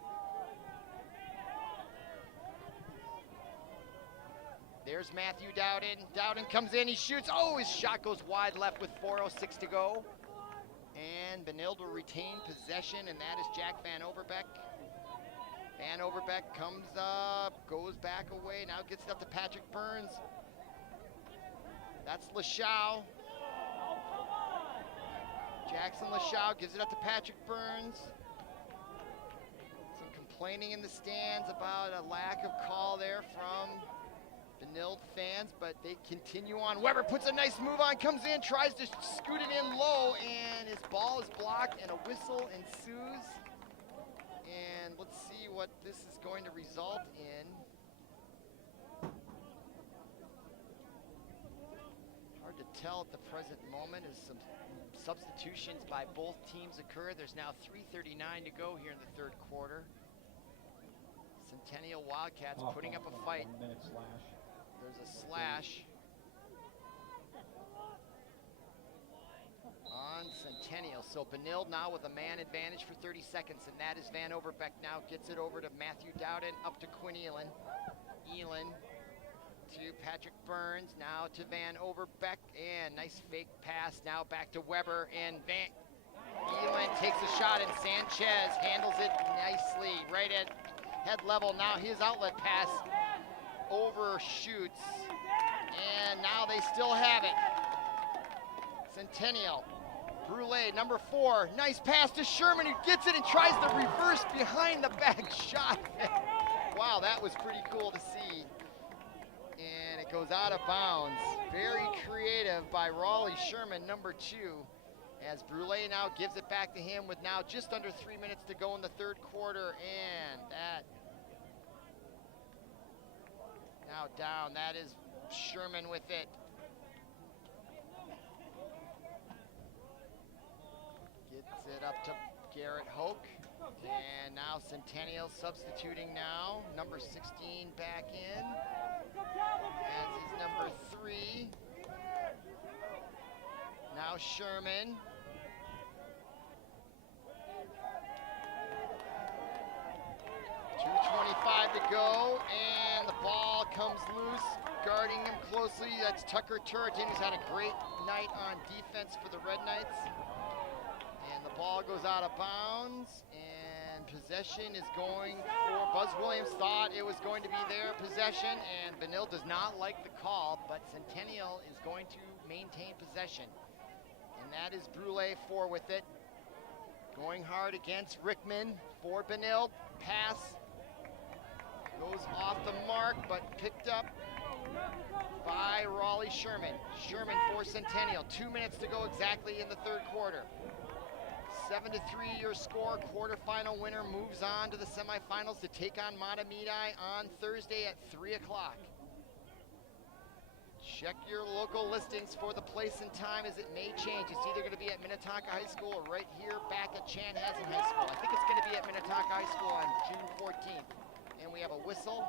There's Matthew Dowden. Dowden comes in, he shoots. Oh, his shot goes wide left with 4:06 to go. And Benilde will retain possession, and that is Jack Van Overbeck. Van Overbeck comes up, goes back away, now gets it up to Patrick Burns. That's Lachau. Jackson Lachau gives it up to Patrick Burns. Some complaining in the stands about a lack of call there from Benilde fans, but they continue on. Weber puts a nice move on, comes in, tries to scoot it in low, and his ball is blocked, and a whistle ensues. And let's see what this is going to result in. Hard to tell at the present moment as some substitutions by both teams occur. There's now 3:39 to go here in the third quarter. Centennial Wildcats putting up a fight. 1 minute slash. There's a slash on Centennial. So Benilde now with a man advantage for 30 seconds, and that is Van Overbeck now gets it over to Matthew Dowden, up to Quinn Elin. Elin to Patrick Burns, now to Van Overbeck, and nice fake pass, now back to Weber, and Elin takes a shot, and Sanchez handles it nicely, right at head level. Now his outlet pass overshoots, and now they still have it. Centennial, Brule, number 4, nice pass to Sherman, who gets it and tries the reverse behind the back shot. Wow, that was pretty cool to see. And it goes out of bounds. Very creative by Raleigh Sherman, number 2, as Brule now gives it back to him with now just under 3 minutes to go in the third quarter, and that now down. That is Sherman with it. Gets it up to Garrett Hoke. And now Centennial substituting now. Number 16 back in. As is number 3. Now Sherman. .225 to go, and the ball comes loose, guarding him closely. That's Tucker Turretin, who's had a great night on defense for the Red Knights. And the ball goes out of bounds, and possession is going for Buzz Williams. Thought it was going to be their possession, and Benilde does not like the call, but Centennial is going to maintain possession. And that is Brule 4 with it. Going hard against Rickman for Benilde. Pass goes off the mark, but picked up by Raleigh Sherman. Sherman for Centennial. 2 minutes to go exactly in the third quarter. 7-3 your score. Quarterfinal winner moves on to the semifinals to take on Matamidi on Thursday at 3 o'clock. Check your local listings for the place and time as it may change. It's either going to be at Minnetonka High School or right here back at Chanhassen High School. I think it's going to be at Minnetonka High School on June 14th. And we have a whistle.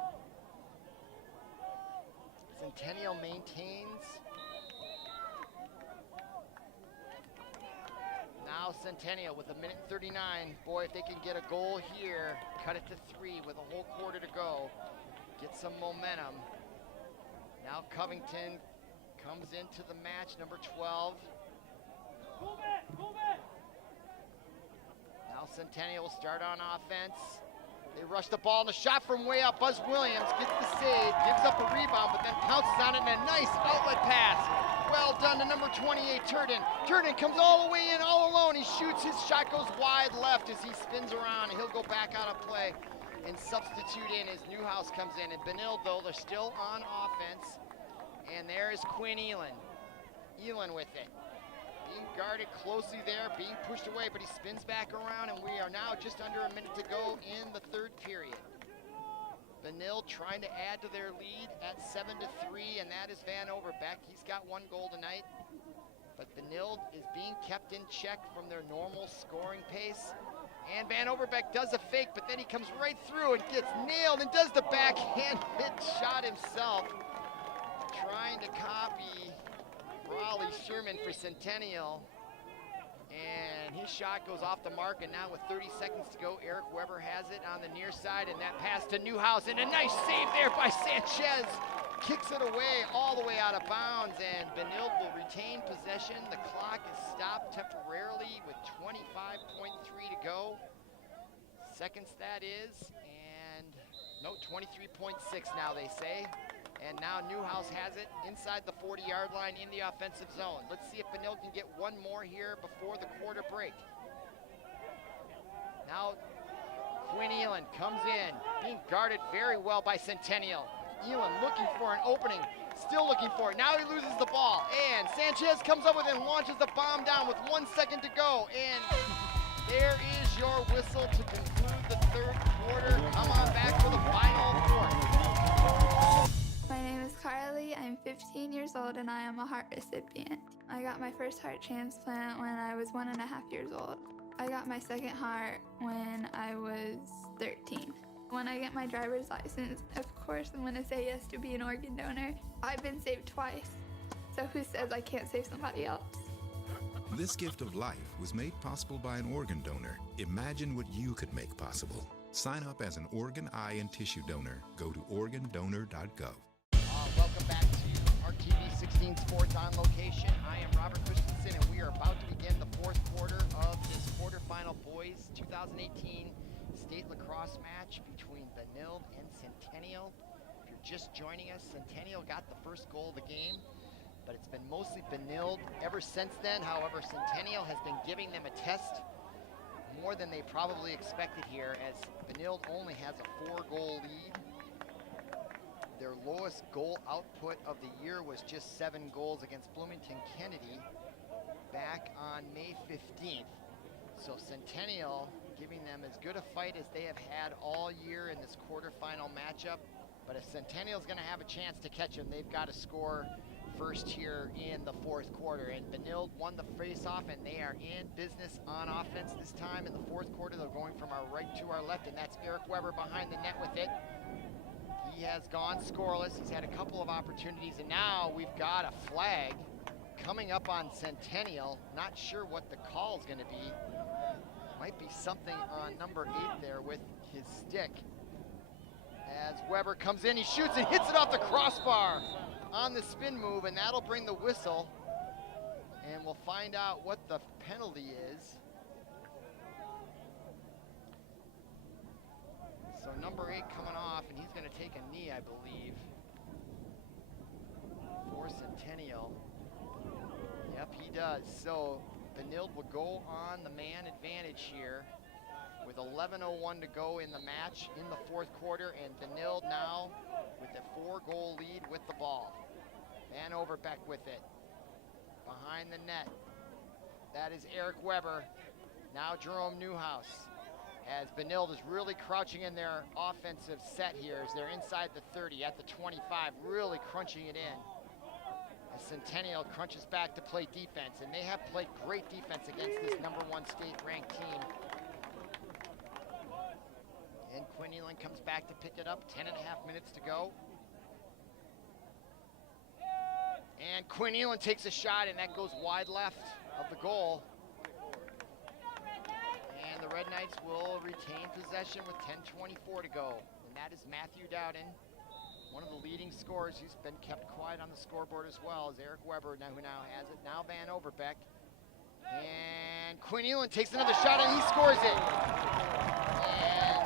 Centennial maintains. Now Centennial with 1:39. Boy, if they can get a goal here, cut it to 3 with a whole quarter to go. Get some momentum. Now Covington comes into the match, number 12. Now Centennial will start on offense. They rush the ball and the shot from way out. Buzz Williams gets the save, gives up a rebound, but then pounces on it and a nice outlet pass. Well done to number 28, Turden. Turden comes all the way in all alone. He shoots, his shot goes wide left as he spins around, and he'll go back out of play and substitute in as Newhouse comes in. And Benilde, though, they're still on offense. And there is Quinn Elin. Elin with it. Being guarded closely there, being pushed away, but he spins back around, and we are now just under a minute to go in the third period. Benilde trying to add to their lead at 7-3, and that is Van Overbeck. He's got 1 goal tonight. But Benilde is being kept in check from their normal scoring pace. And Van Overbeck does a fake, but then he comes right through and gets nailed and does the backhand-hit shot himself. Trying to copy Raleigh Sherman for Centennial. And his shot goes off the mark, and now with 30 seconds to go, Eric Weber has it on the near side, and that pass to Newhouse, and a nice save there by Sanchez. Kicks it away, all the way out of bounds, and Benilde will retain possession. The clock is stopped temporarily with 25.3 to go. Seconds that is, and no, 23.6 now they say. And now Newhouse has it inside the 40-yard line in the offensive zone. Let's see if Benilde can get one more here before the quarter break. Now Quinn Elin comes in, being guarded very well by Centennial. Elin looking for an opening, still looking for it. Now he loses the ball, and Sanchez comes up with it and launches the bomb down with 1 second to go. And there is your whistle to conclude the third quarter. Come on back for the final fourth. My name is Carly. I'm 15 years old and I am a heart recipient. I got my first heart transplant when I was 1.5 years old. I got my second heart when I was 13. When I get my driver's license, of course I'm gonna say yes to be an organ donor. I've been saved twice, so who says I can't save somebody else? This gift of life was made possible by an organ donor. Imagine what you could make possible. Sign up as an organ, eye, and tissue donor. Go to organdonor.gov. Welcome back to ParkTV 16 Sports on Location. I am Robert Christensen, and we are about to begin the fourth quarter of this quarterfinal boys 2018 state lacrosse match between Benilde and Centennial. If you're just joining us, Centennial got the first goal of the game, but it's been mostly Benilde ever since then. However, Centennial has been giving them a test more than they probably expected here, as Benilde only has a 4-goal lead. Their lowest goal output of the year was just 7 goals against Bloomington Kennedy back on May 15th. So Centennial giving them as good a fight as they have had all year in this quarterfinal matchup. But if Centennial's gonna have a chance to catch them, they've got to score first here in the fourth quarter. And Benilde won the face-off, and they are in business on offense this time in the fourth quarter. They're going from our right to our left, and that's Eric Weber behind the net with it. He has gone scoreless. He's had a couple of opportunities, and now we've got a flag coming up on Centennial. Not sure what the call is going to be. Might be something on number 8 there with his stick. As Weber comes in, he shoots and hits it off the crossbar on the spin move, and that'll bring the whistle. And we'll find out what the penalty is. So number 8 coming off, and he's going to take a knee, I believe, for Centennial. Yep, he does. So Benilde will go on the man advantage here. with 11:01 to go in the match in the fourth quarter, and Benilde now with a 4-goal lead with the ball. Van Overbeck with it. Behind the net. That is Eric Weber. Now Jerome Newhouse. As Benilde is really crouching in their offensive set here as they're inside the 30 at the 25, really crunching it in. As Centennial crunches back to play defense, and they have played great defense against this #1 state-ranked team. And Quinn Elan comes back to pick it up, 10.5 minutes to go. And Quinn Elan takes a shot, and that goes wide left of the goal. And the Red Knights will retain possession with 10:24 to go. And that is Matthew Dowden, one of the leading scorers who's been kept quiet on the scoreboard as well as Eric Weber, who now has it. Now Van Overbeck. And Quinn Elan takes another shot, and he scores it. And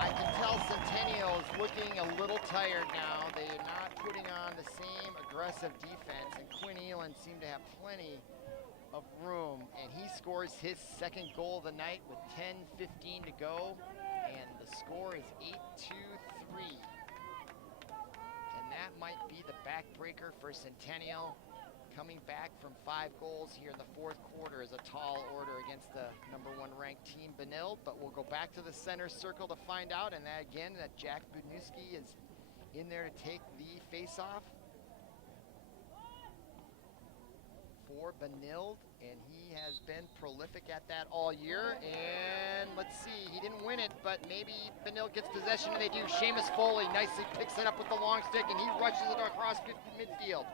I can tell Centennial is looking a little tired now. They are not putting on the same aggressive defense, and Quinn Elan seemed to have plenty of room, and he scores his second goal of the night with 10:15 to go, and the score is 8-2-3. And that might be the backbreaker for Centennial, coming back from 5 goals here in the fourth quarter is a tall order against the #1 ranked team Benilde, but we'll go back to the center circle to find out, and that again, that Jack Budniewski is in there to take the face-off for Benilde, and he has been prolific at that all year. And let's see, he didn't win it, but maybe Benilde gets possession, and they do. Seamus Foley nicely picks it up with the long stick, and he rushes it across midfield.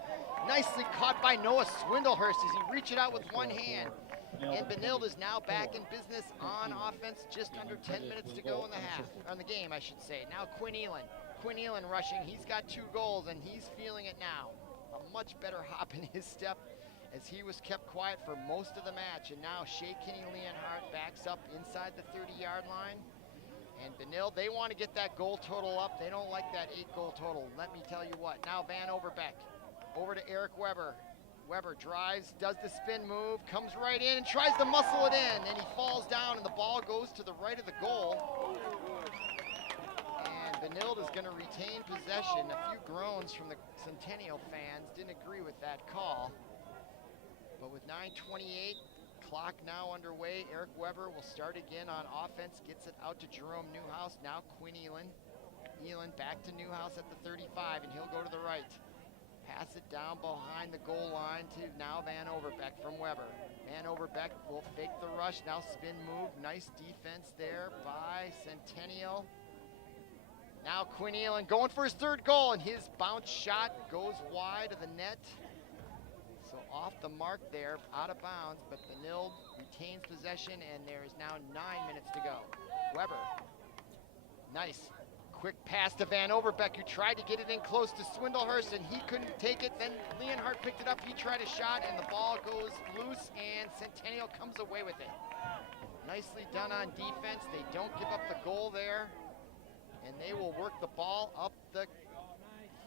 Nicely caught by Noah Swindlehurst as he reaches it out with one hand. And Benilde is now back in business on offense, just under 10 minutes to go in the half, or in the game, I should say. Now Quinn Elan. Quinn Elan rushing, he's got 2 goals, and he's feeling it now. A much better hop in his step, as he was kept quiet for most of the match. And now Shea Kinney-Leonhardt backs up inside the 30-yard line. And Benilde, they want to get that goal total up. They don't like that 8-goal total. Let me tell you what. Now Van Overbeck, over to Eric Weber. Weber drives, does the spin move, comes right in and tries to muscle it in. And he falls down, and the ball goes to the right of the goal. And Benilde is going to retain possession. A few groans from the Centennial fans didn't agree with that call. But with 9:28, clock now underway, Eric Weber will start again on offense, gets it out to Jerome Newhouse, now Quinn Elan. Elan back to Newhouse at the 35, and he'll go to the right. Pass it down behind the goal line to now Van Overbeck from Weber. Van Overbeck will fake the rush, now spin move, nice defense there by Centennial. Now Quinn Elan going for his 3rd goal, and his bounce shot goes wide of the net. So off the mark there, out of bounds, but Benilde retains possession, and there is now 9 minutes to go. Weber, nice. Quick pass to Van Overbeck, who tried to get it in close to Swindlehurst, and he couldn't take it. Then Leonhardt picked it up, he tried a shot, and the ball goes loose, and Centennial comes away with it. Nicely done on defense. They don't give up the goal there, and they will work the ball up the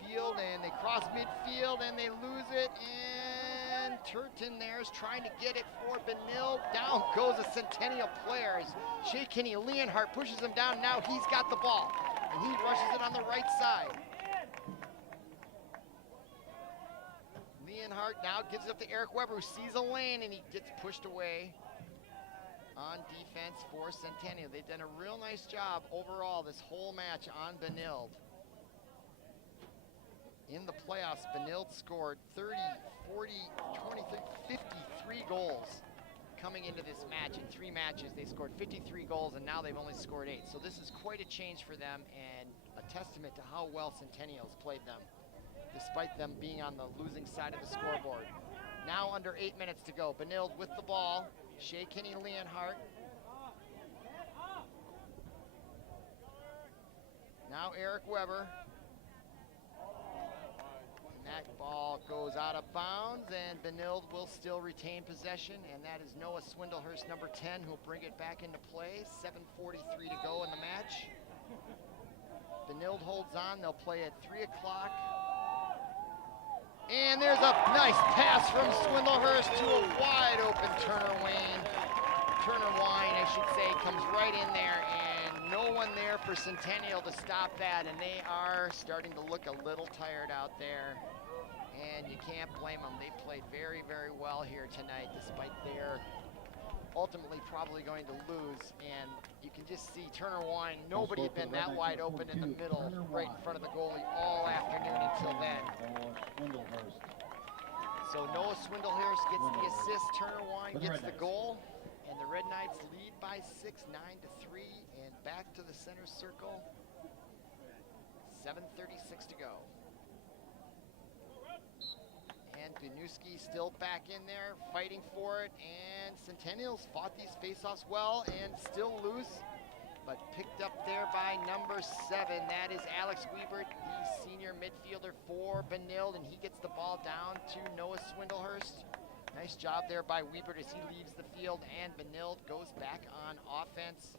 field, and they cross midfield, and they lose it, and Turton there is trying to get it for Benilde. Down goes a Centennial player as Shea Kinney-Leonhardt pushes him down. Now he's got the ball, and he rushes it on the right side. Leonhardt now gives it up to Eric Weber, who sees a lane, and he gets pushed away on defense for Centennial. They've done a real nice job overall this whole match on Benilde. In the playoffs, Benilde scored 30, 40, 23, 53 goals coming into this match. In 3 matches, they scored 53 goals, and now they've only scored 8. So this is quite a change for them, and a testament to how well Centennial's played them, despite them being on the losing side of the scoreboard. Now under 8 minutes to go. Benilde with the ball. Shea Kinney-Leonhardt. Now Eric Weber. That ball goes out of bounds, and Benilde will still retain possession, and that is Noah Swindlehurst, number 10, who'll bring it back into play. 7:43 to go in the match. Benilde holds on. They'll play at 3 o'clock. And there's a nice pass from Swindlehurst to a wide open Turner Wine, I should say, comes right in there, and no one there for Centennial to stop that, and they are starting to look a little tired out there, and you can't blame them. They played very, very well here tonight, despite their ultimately probably going to lose, and you can just see Turner Wine, nobody had been that wide open in the middle, right in front of the goalie all afternoon until then. So Noah Swindlehurst gets the assist, Turner Wine gets the goal, and the Red Knights lead by 6, 9-3, and back to the center circle. 7:36 to go. And Binuski still back in there, fighting for it, and Centennials fought these faceoffs well and still lose, but picked up there by number 7. That is Alex Wiebert, the senior midfielder for Benilde, and he gets the ball down to Noah Swindlehurst. Nice job there by Wiebert as he leaves the field, and Benilde goes back on offense.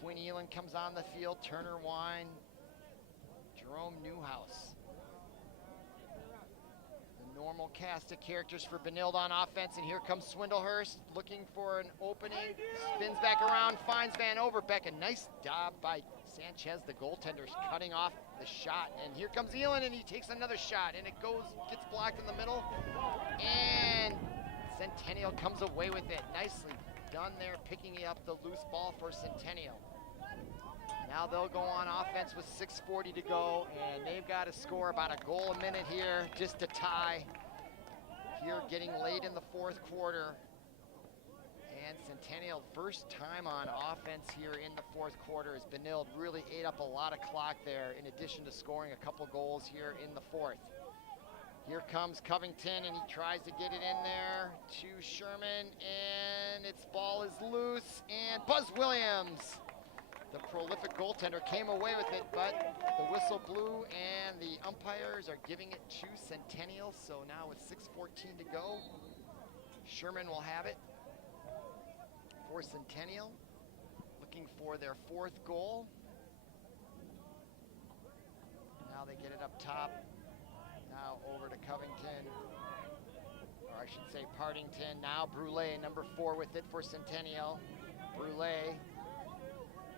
Quinn Elin comes on the field, Turner Wine, Jerome Newhouse. The normal cast of characters for Benilde on offense, and here comes Swindlehurst looking for an opening, spins back around, finds Van Overbeck. A nice job by Sanchez, the goaltender, cutting off the shot, and here comes Elin, and he takes another shot, and it gets blocked in the middle, and Centennial comes away with it. Nicely done there, picking up the loose ball for Centennial. Now they'll go on offense with 6:40 to go, and they've got to score about a goal a minute here just to tie. Here getting late in the fourth quarter. And Centennial first time on offense here in the fourth quarter as Benilde really ate up a lot of clock there in addition to scoring a couple goals here in the fourth. Here comes Covington, and he tries to get it in there to Sherman, and its ball is loose, and Buzz Williams, the prolific goaltender, came away with it, but the whistle blew, and the umpires are giving it to Centennial. So now with 6:14 to go, Sherman will have it for Centennial, looking for their fourth goal. Now they get it up top. Now over to Covington, or I should say Partington. Now Brule, number 4, with it for Centennial. Brule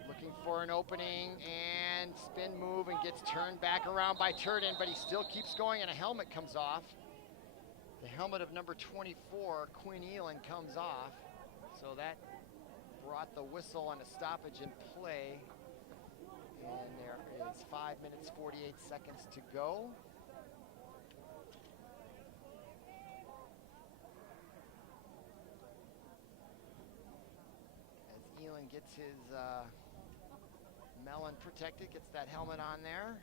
looking for an opening, and spin move, and gets turned back around by Turden, but he still keeps going, and a helmet comes off. The helmet of number 24, Quinn Elin, comes off. So that brought the whistle on a stoppage in play. And there is 5 minutes, 48 seconds to go. As Elin gets his melon protected, gets that helmet on there,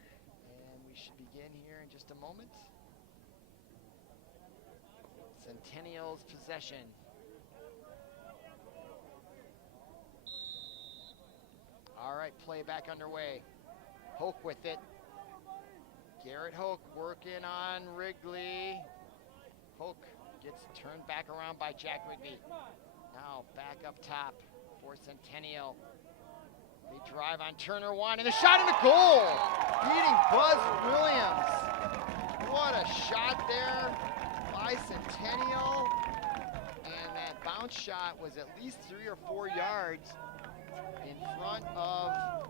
and we should begin here in just a moment. Centennial's possession. All right, play back underway. Hoke with it. Garrett Hoke working on Wrigley. Hoke gets turned back around by Jack Rigby. Now back up top for Centennial. They drive on Turner Wine, and the shot in the goal, beating Buzz Williams. What a shot there by Centennial. And that bounce shot was at least 3 or 4 yards in front of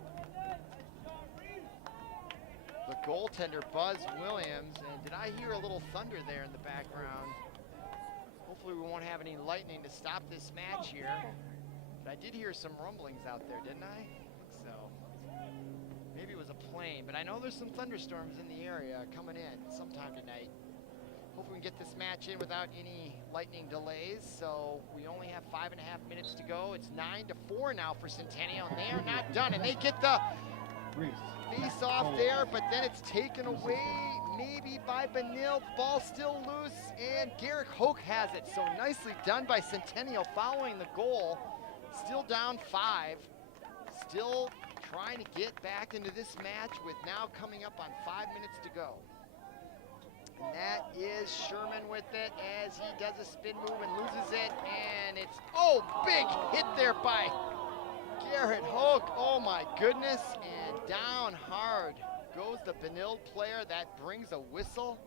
the goaltender, Buzz Williams. And did I hear a little thunder there in the background? Hopefully we won't have any lightning to stop this match here. But I did hear some rumblings out there, didn't I? I think so. Maybe it was a plane, but I know there's some thunderstorms in the area coming in sometime tonight. Hopefully we can get this match in without any lightning delays. So we only have 5.5 minutes to go. It's 9-4 now for Centennial, and they are not done. And they get the face off there, but then it's taken away maybe by Benilde. Ball still loose, and Garrett Hoke has it. So nicely done by Centennial following the goal. Still down 5. Still trying to get back into this match with now coming up on 5 minutes to go. And that is Sherman with it as he does a spin move and loses it. And it's, oh, big hit there by Garrett Hoke. Oh my goodness. And down hard goes the Benilde player. That brings a whistle.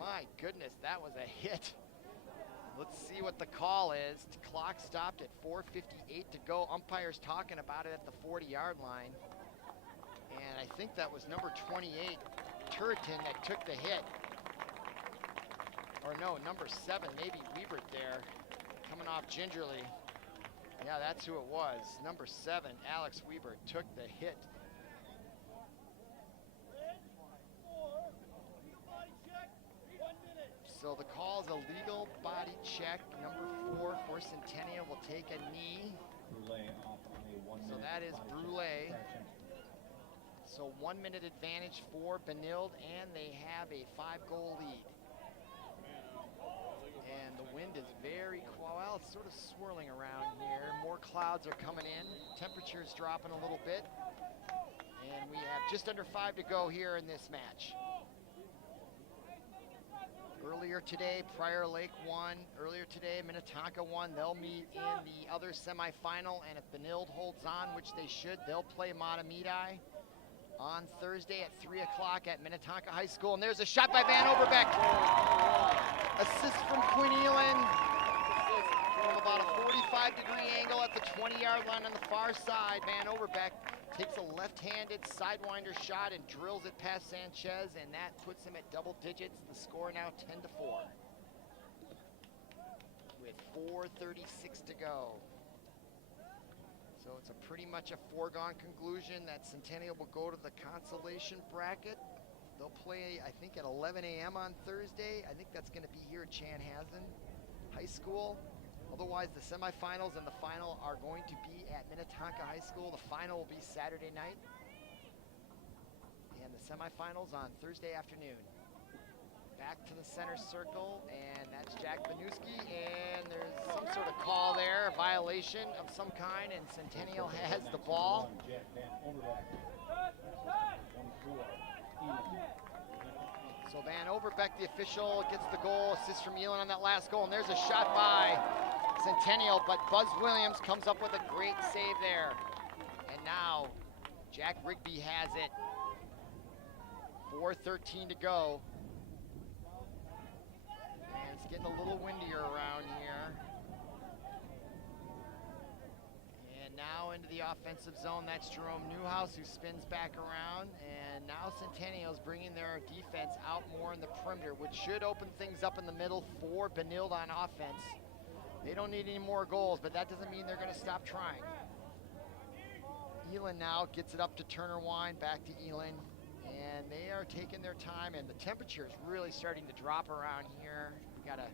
My goodness, that was a hit. Let's see what the call is. Clock stopped at 4:58 to go. Umpire's talking about it at the 40-yard line. And I think that was number 28, Turretin, that took the hit. Or no, number 7, maybe Wiebert there, coming off gingerly. Yeah, that's who it was. Number 7, Alex Wiebert, took the hit. So the call is a legal body check. Number 4 for Centennial will take a knee. So that is Brule. So 1 minute advantage for Benilde, and they have a 5-goal lead. And the wind is very, well, it's sort of swirling around here. More clouds are coming in. Temperature's dropping a little bit. And we have just under 5 to go here in this match. Earlier today, Prior Lake won. Earlier today, Minnetonka won. They'll meet in the other semifinal, and if Benilde holds on, which they should, they'll play Matamidi on Thursday at 3 o'clock at Minnetonka High School. And there's a shot by Van Overbeck. Assist from Quinn Elin from about a 45-degree angle at the 20-yard line on the far side. Van Overbeck takes a left-handed sidewinder shot and drills it past Sanchez, and that puts him at double digits. The score now 10-4 with 4:36 to go. So it's a pretty much a foregone conclusion that Centennial will go to the consolation bracket. They'll play, I think, at 11 a.m. on Thursday. I think that's going to be here at Chanhassen High School. Otherwise, the semifinals and the final are going to be at Minnetonka High School. The final will be Saturday night. And the semifinals on Thursday afternoon. Back to the center circle, and that's Jack Banuski, and there's some sort of call there, a violation of some kind, and Centennial has the ball. So Van Overbeck, the official, gets the goal, assist from Elin on that last goal, and there's a shot by Centennial, but Buzz Williams comes up with a great save there. And now Jack Rigby has it. 4:13 to go. And it's getting a little windier around here. And now into the offensive zone, that's Jerome Newhouse, who spins back around. And now Centennial's bringing their defense out more in the perimeter, which should open things up in the middle for Benilde on offense. They don't need any more goals, but that doesn't mean they're going to stop trying. Elin now gets it up to Turner Wine, back to Elin, and they are taking their time, and the temperature is really starting to drop around here. We got a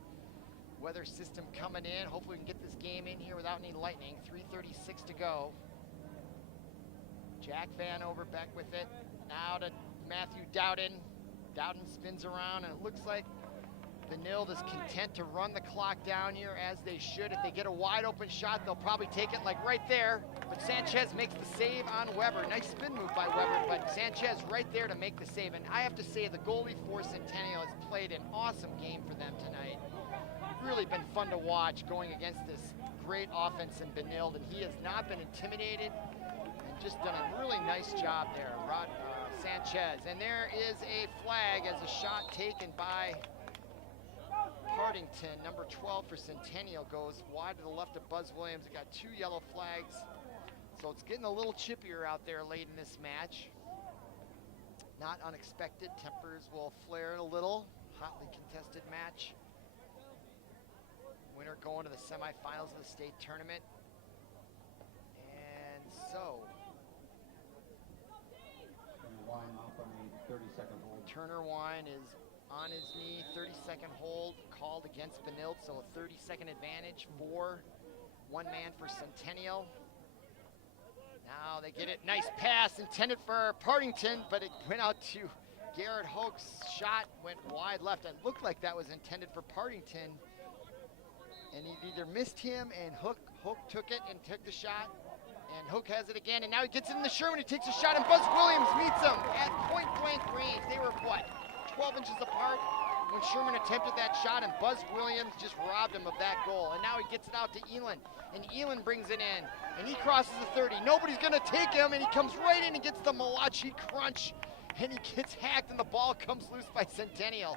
weather system coming in. Hopefully we can get this game in here without any lightning. 3:36 to go. Jack Van Overbeck with it. Now to Matthew Dowden. Dowden spins around, and it looks like Benilde is content to run the clock down here, as they should. If they get a wide open shot, they'll probably take it like right there. But Sanchez makes the save on Weber. Nice spin move by Weber, but Sanchez right there to make the save. And I have to say, the goalie for Centennial has played an awesome game for them tonight. Really been fun to watch going against this great offense in Benilde, and he has not been intimidated and just done a really nice job there, Sanchez. And there is a flag as a shot taken by Partington, number 12 for Centennial, goes wide to the left of Buzz Williams. It got 2 yellow flags, so it's getting a little chippier out there late in this match. Not unexpected. Tempers will flare a little. Hotly contested match. Winner going to the semifinals of the state tournament. And so Wine off on the 30-second hold. Turner Wine is on his knee, 30-second hold called against Benilde, so a 30-second advantage for one man for Centennial. Now they get it, nice pass intended for Partington, but it went out to Garrett Hoke's shot, went wide left. It looked like that was intended for Partington, and he either missed him, and Hook took it and took the shot, and Hook has it again, and now he gets it in the Sherman, he takes a shot, and Buzz Williams meets him at point-blank range. They were, what, 12 inches apart when Sherman attempted that shot, and Buzz Williams just robbed him of that goal. And now he gets it out to Elin, and Elin brings it in, and he crosses the 30. Nobody's gonna take him, and he comes right in and gets the Malachi crunch, and he gets hacked, and the ball comes loose by Centennial.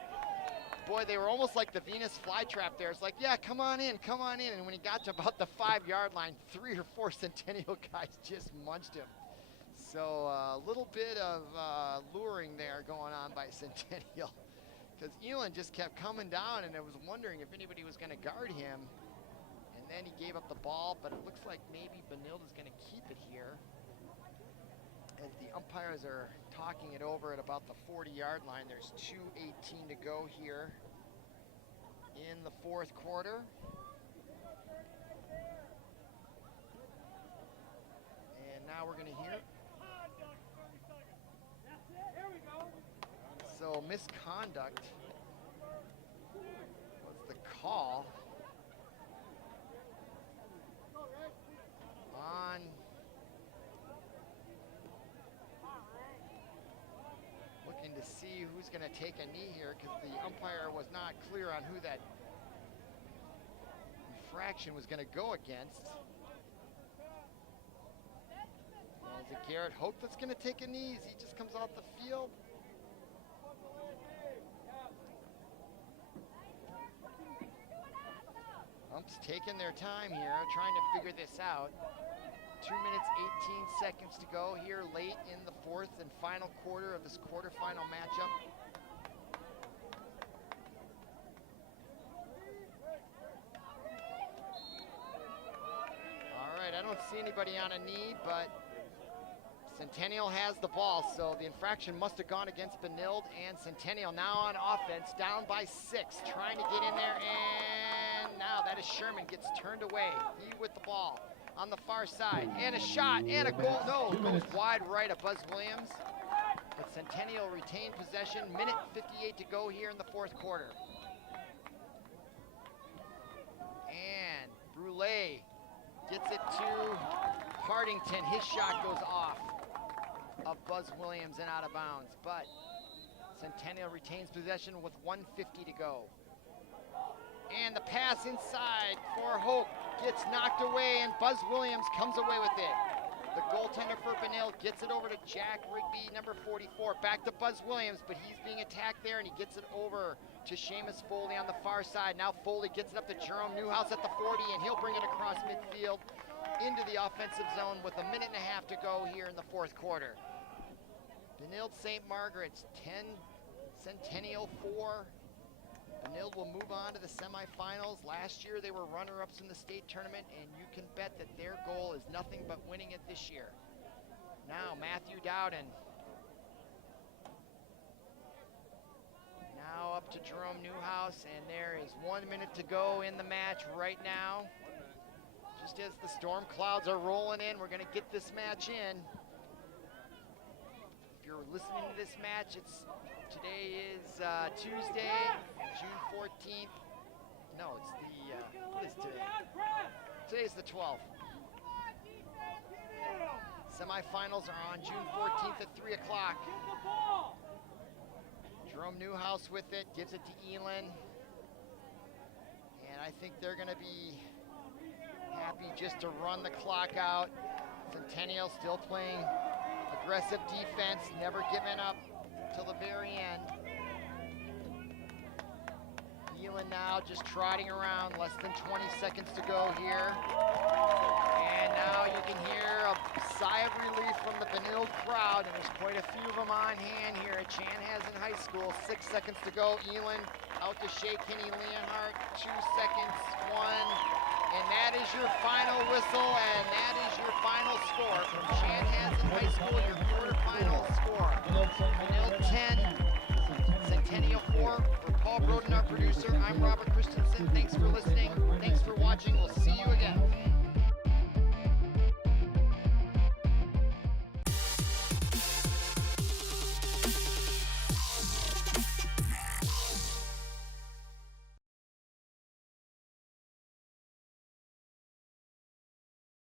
boy, they were almost like the Venus flytrap there. It's like, yeah, come on in, come on in. And when he got to about the 5-yard line, 3 or 4 Centennial guys just munched him. So a little bit of luring there going on by Centennial, because Elon just kept coming down, and I was wondering if anybody was going to guard him. And then he gave up the ball, but it looks like maybe Benilde is going to keep it here, as the umpires are talking it over at about the 40-yard line. There's 2:18 to go here in the fourth quarter. And now we're going to hear. So misconduct was the call on looking to see who's going to take a knee here, because the umpire was not clear on who that infraction was going to go against. Is it Garrett Hope that's going to take a knee as he just comes off the field? Umps taking their time here, trying to figure this out. 2 minutes, 18 seconds to go here late in the fourth and final quarter of this quarterfinal matchup. All right, I don't see anybody on a knee, but Centennial has the ball, so the infraction must have gone against Benilde, and Centennial now on offense, down by 6, trying to get in there, and now that is Sherman, gets turned away. He with the ball on the far side, and a shot, and a goal. No, goes wide right of Buzz Williams, but Centennial retained possession. Minute 58 to go here in the fourth quarter. And Brule gets it to Partington. His shot goes off of Buzz Williams and out of bounds, but Centennial retains possession with 1:50 to go. And the pass inside for Hope gets knocked away, and Buzz Williams comes away with it. The goaltender for Benilde gets it over to Jack Rigby, number 44. Back to Buzz Williams, but he's being attacked there, and he gets it over to Seamus Foley on the far side. Now Foley gets it up to Jerome Newhouse at the 40, and he'll bring it across midfield into the offensive zone with 1.5 minutes to go here in the fourth quarter. Benilde-St. Margaret's 10, Centennial 4. Benilde will move on to the semifinals. Last year they were runner-ups in the state tournament, and you can bet that their goal is nothing but winning it this year. Now Matthew Dowden. Now up to Jerome Newhouse, and there is 1 minute to go in the match right now. Just as the storm clouds are rolling in, we're going to get this match in. If you're listening to this match, today is Tuesday, June 14th. No, it's what is today? Today's the 12th. Semifinals are on June 14th at 3 o'clock. Jerome Newhouse with it, gives it to Elon. And I think they're gonna be happy just to run the clock out. Centennial still playing aggressive defense, never giving up till the very end. Elon now just trotting around, less than 20 seconds to go here. And now you can hear a sigh of relief from the Benilde crowd, and there's quite a few of them on hand here at Chanhassen High School. 6 seconds to go. Elon out to Shea Kinney Leonhardt, 2 seconds, 1. And that is your final whistle, and that is your final score from Chanhassen High School, your quarterfinal score. Benilde 10, Centennial 4. For Paul Broden, our producer, I'm Robert Christensen. Thanks for listening.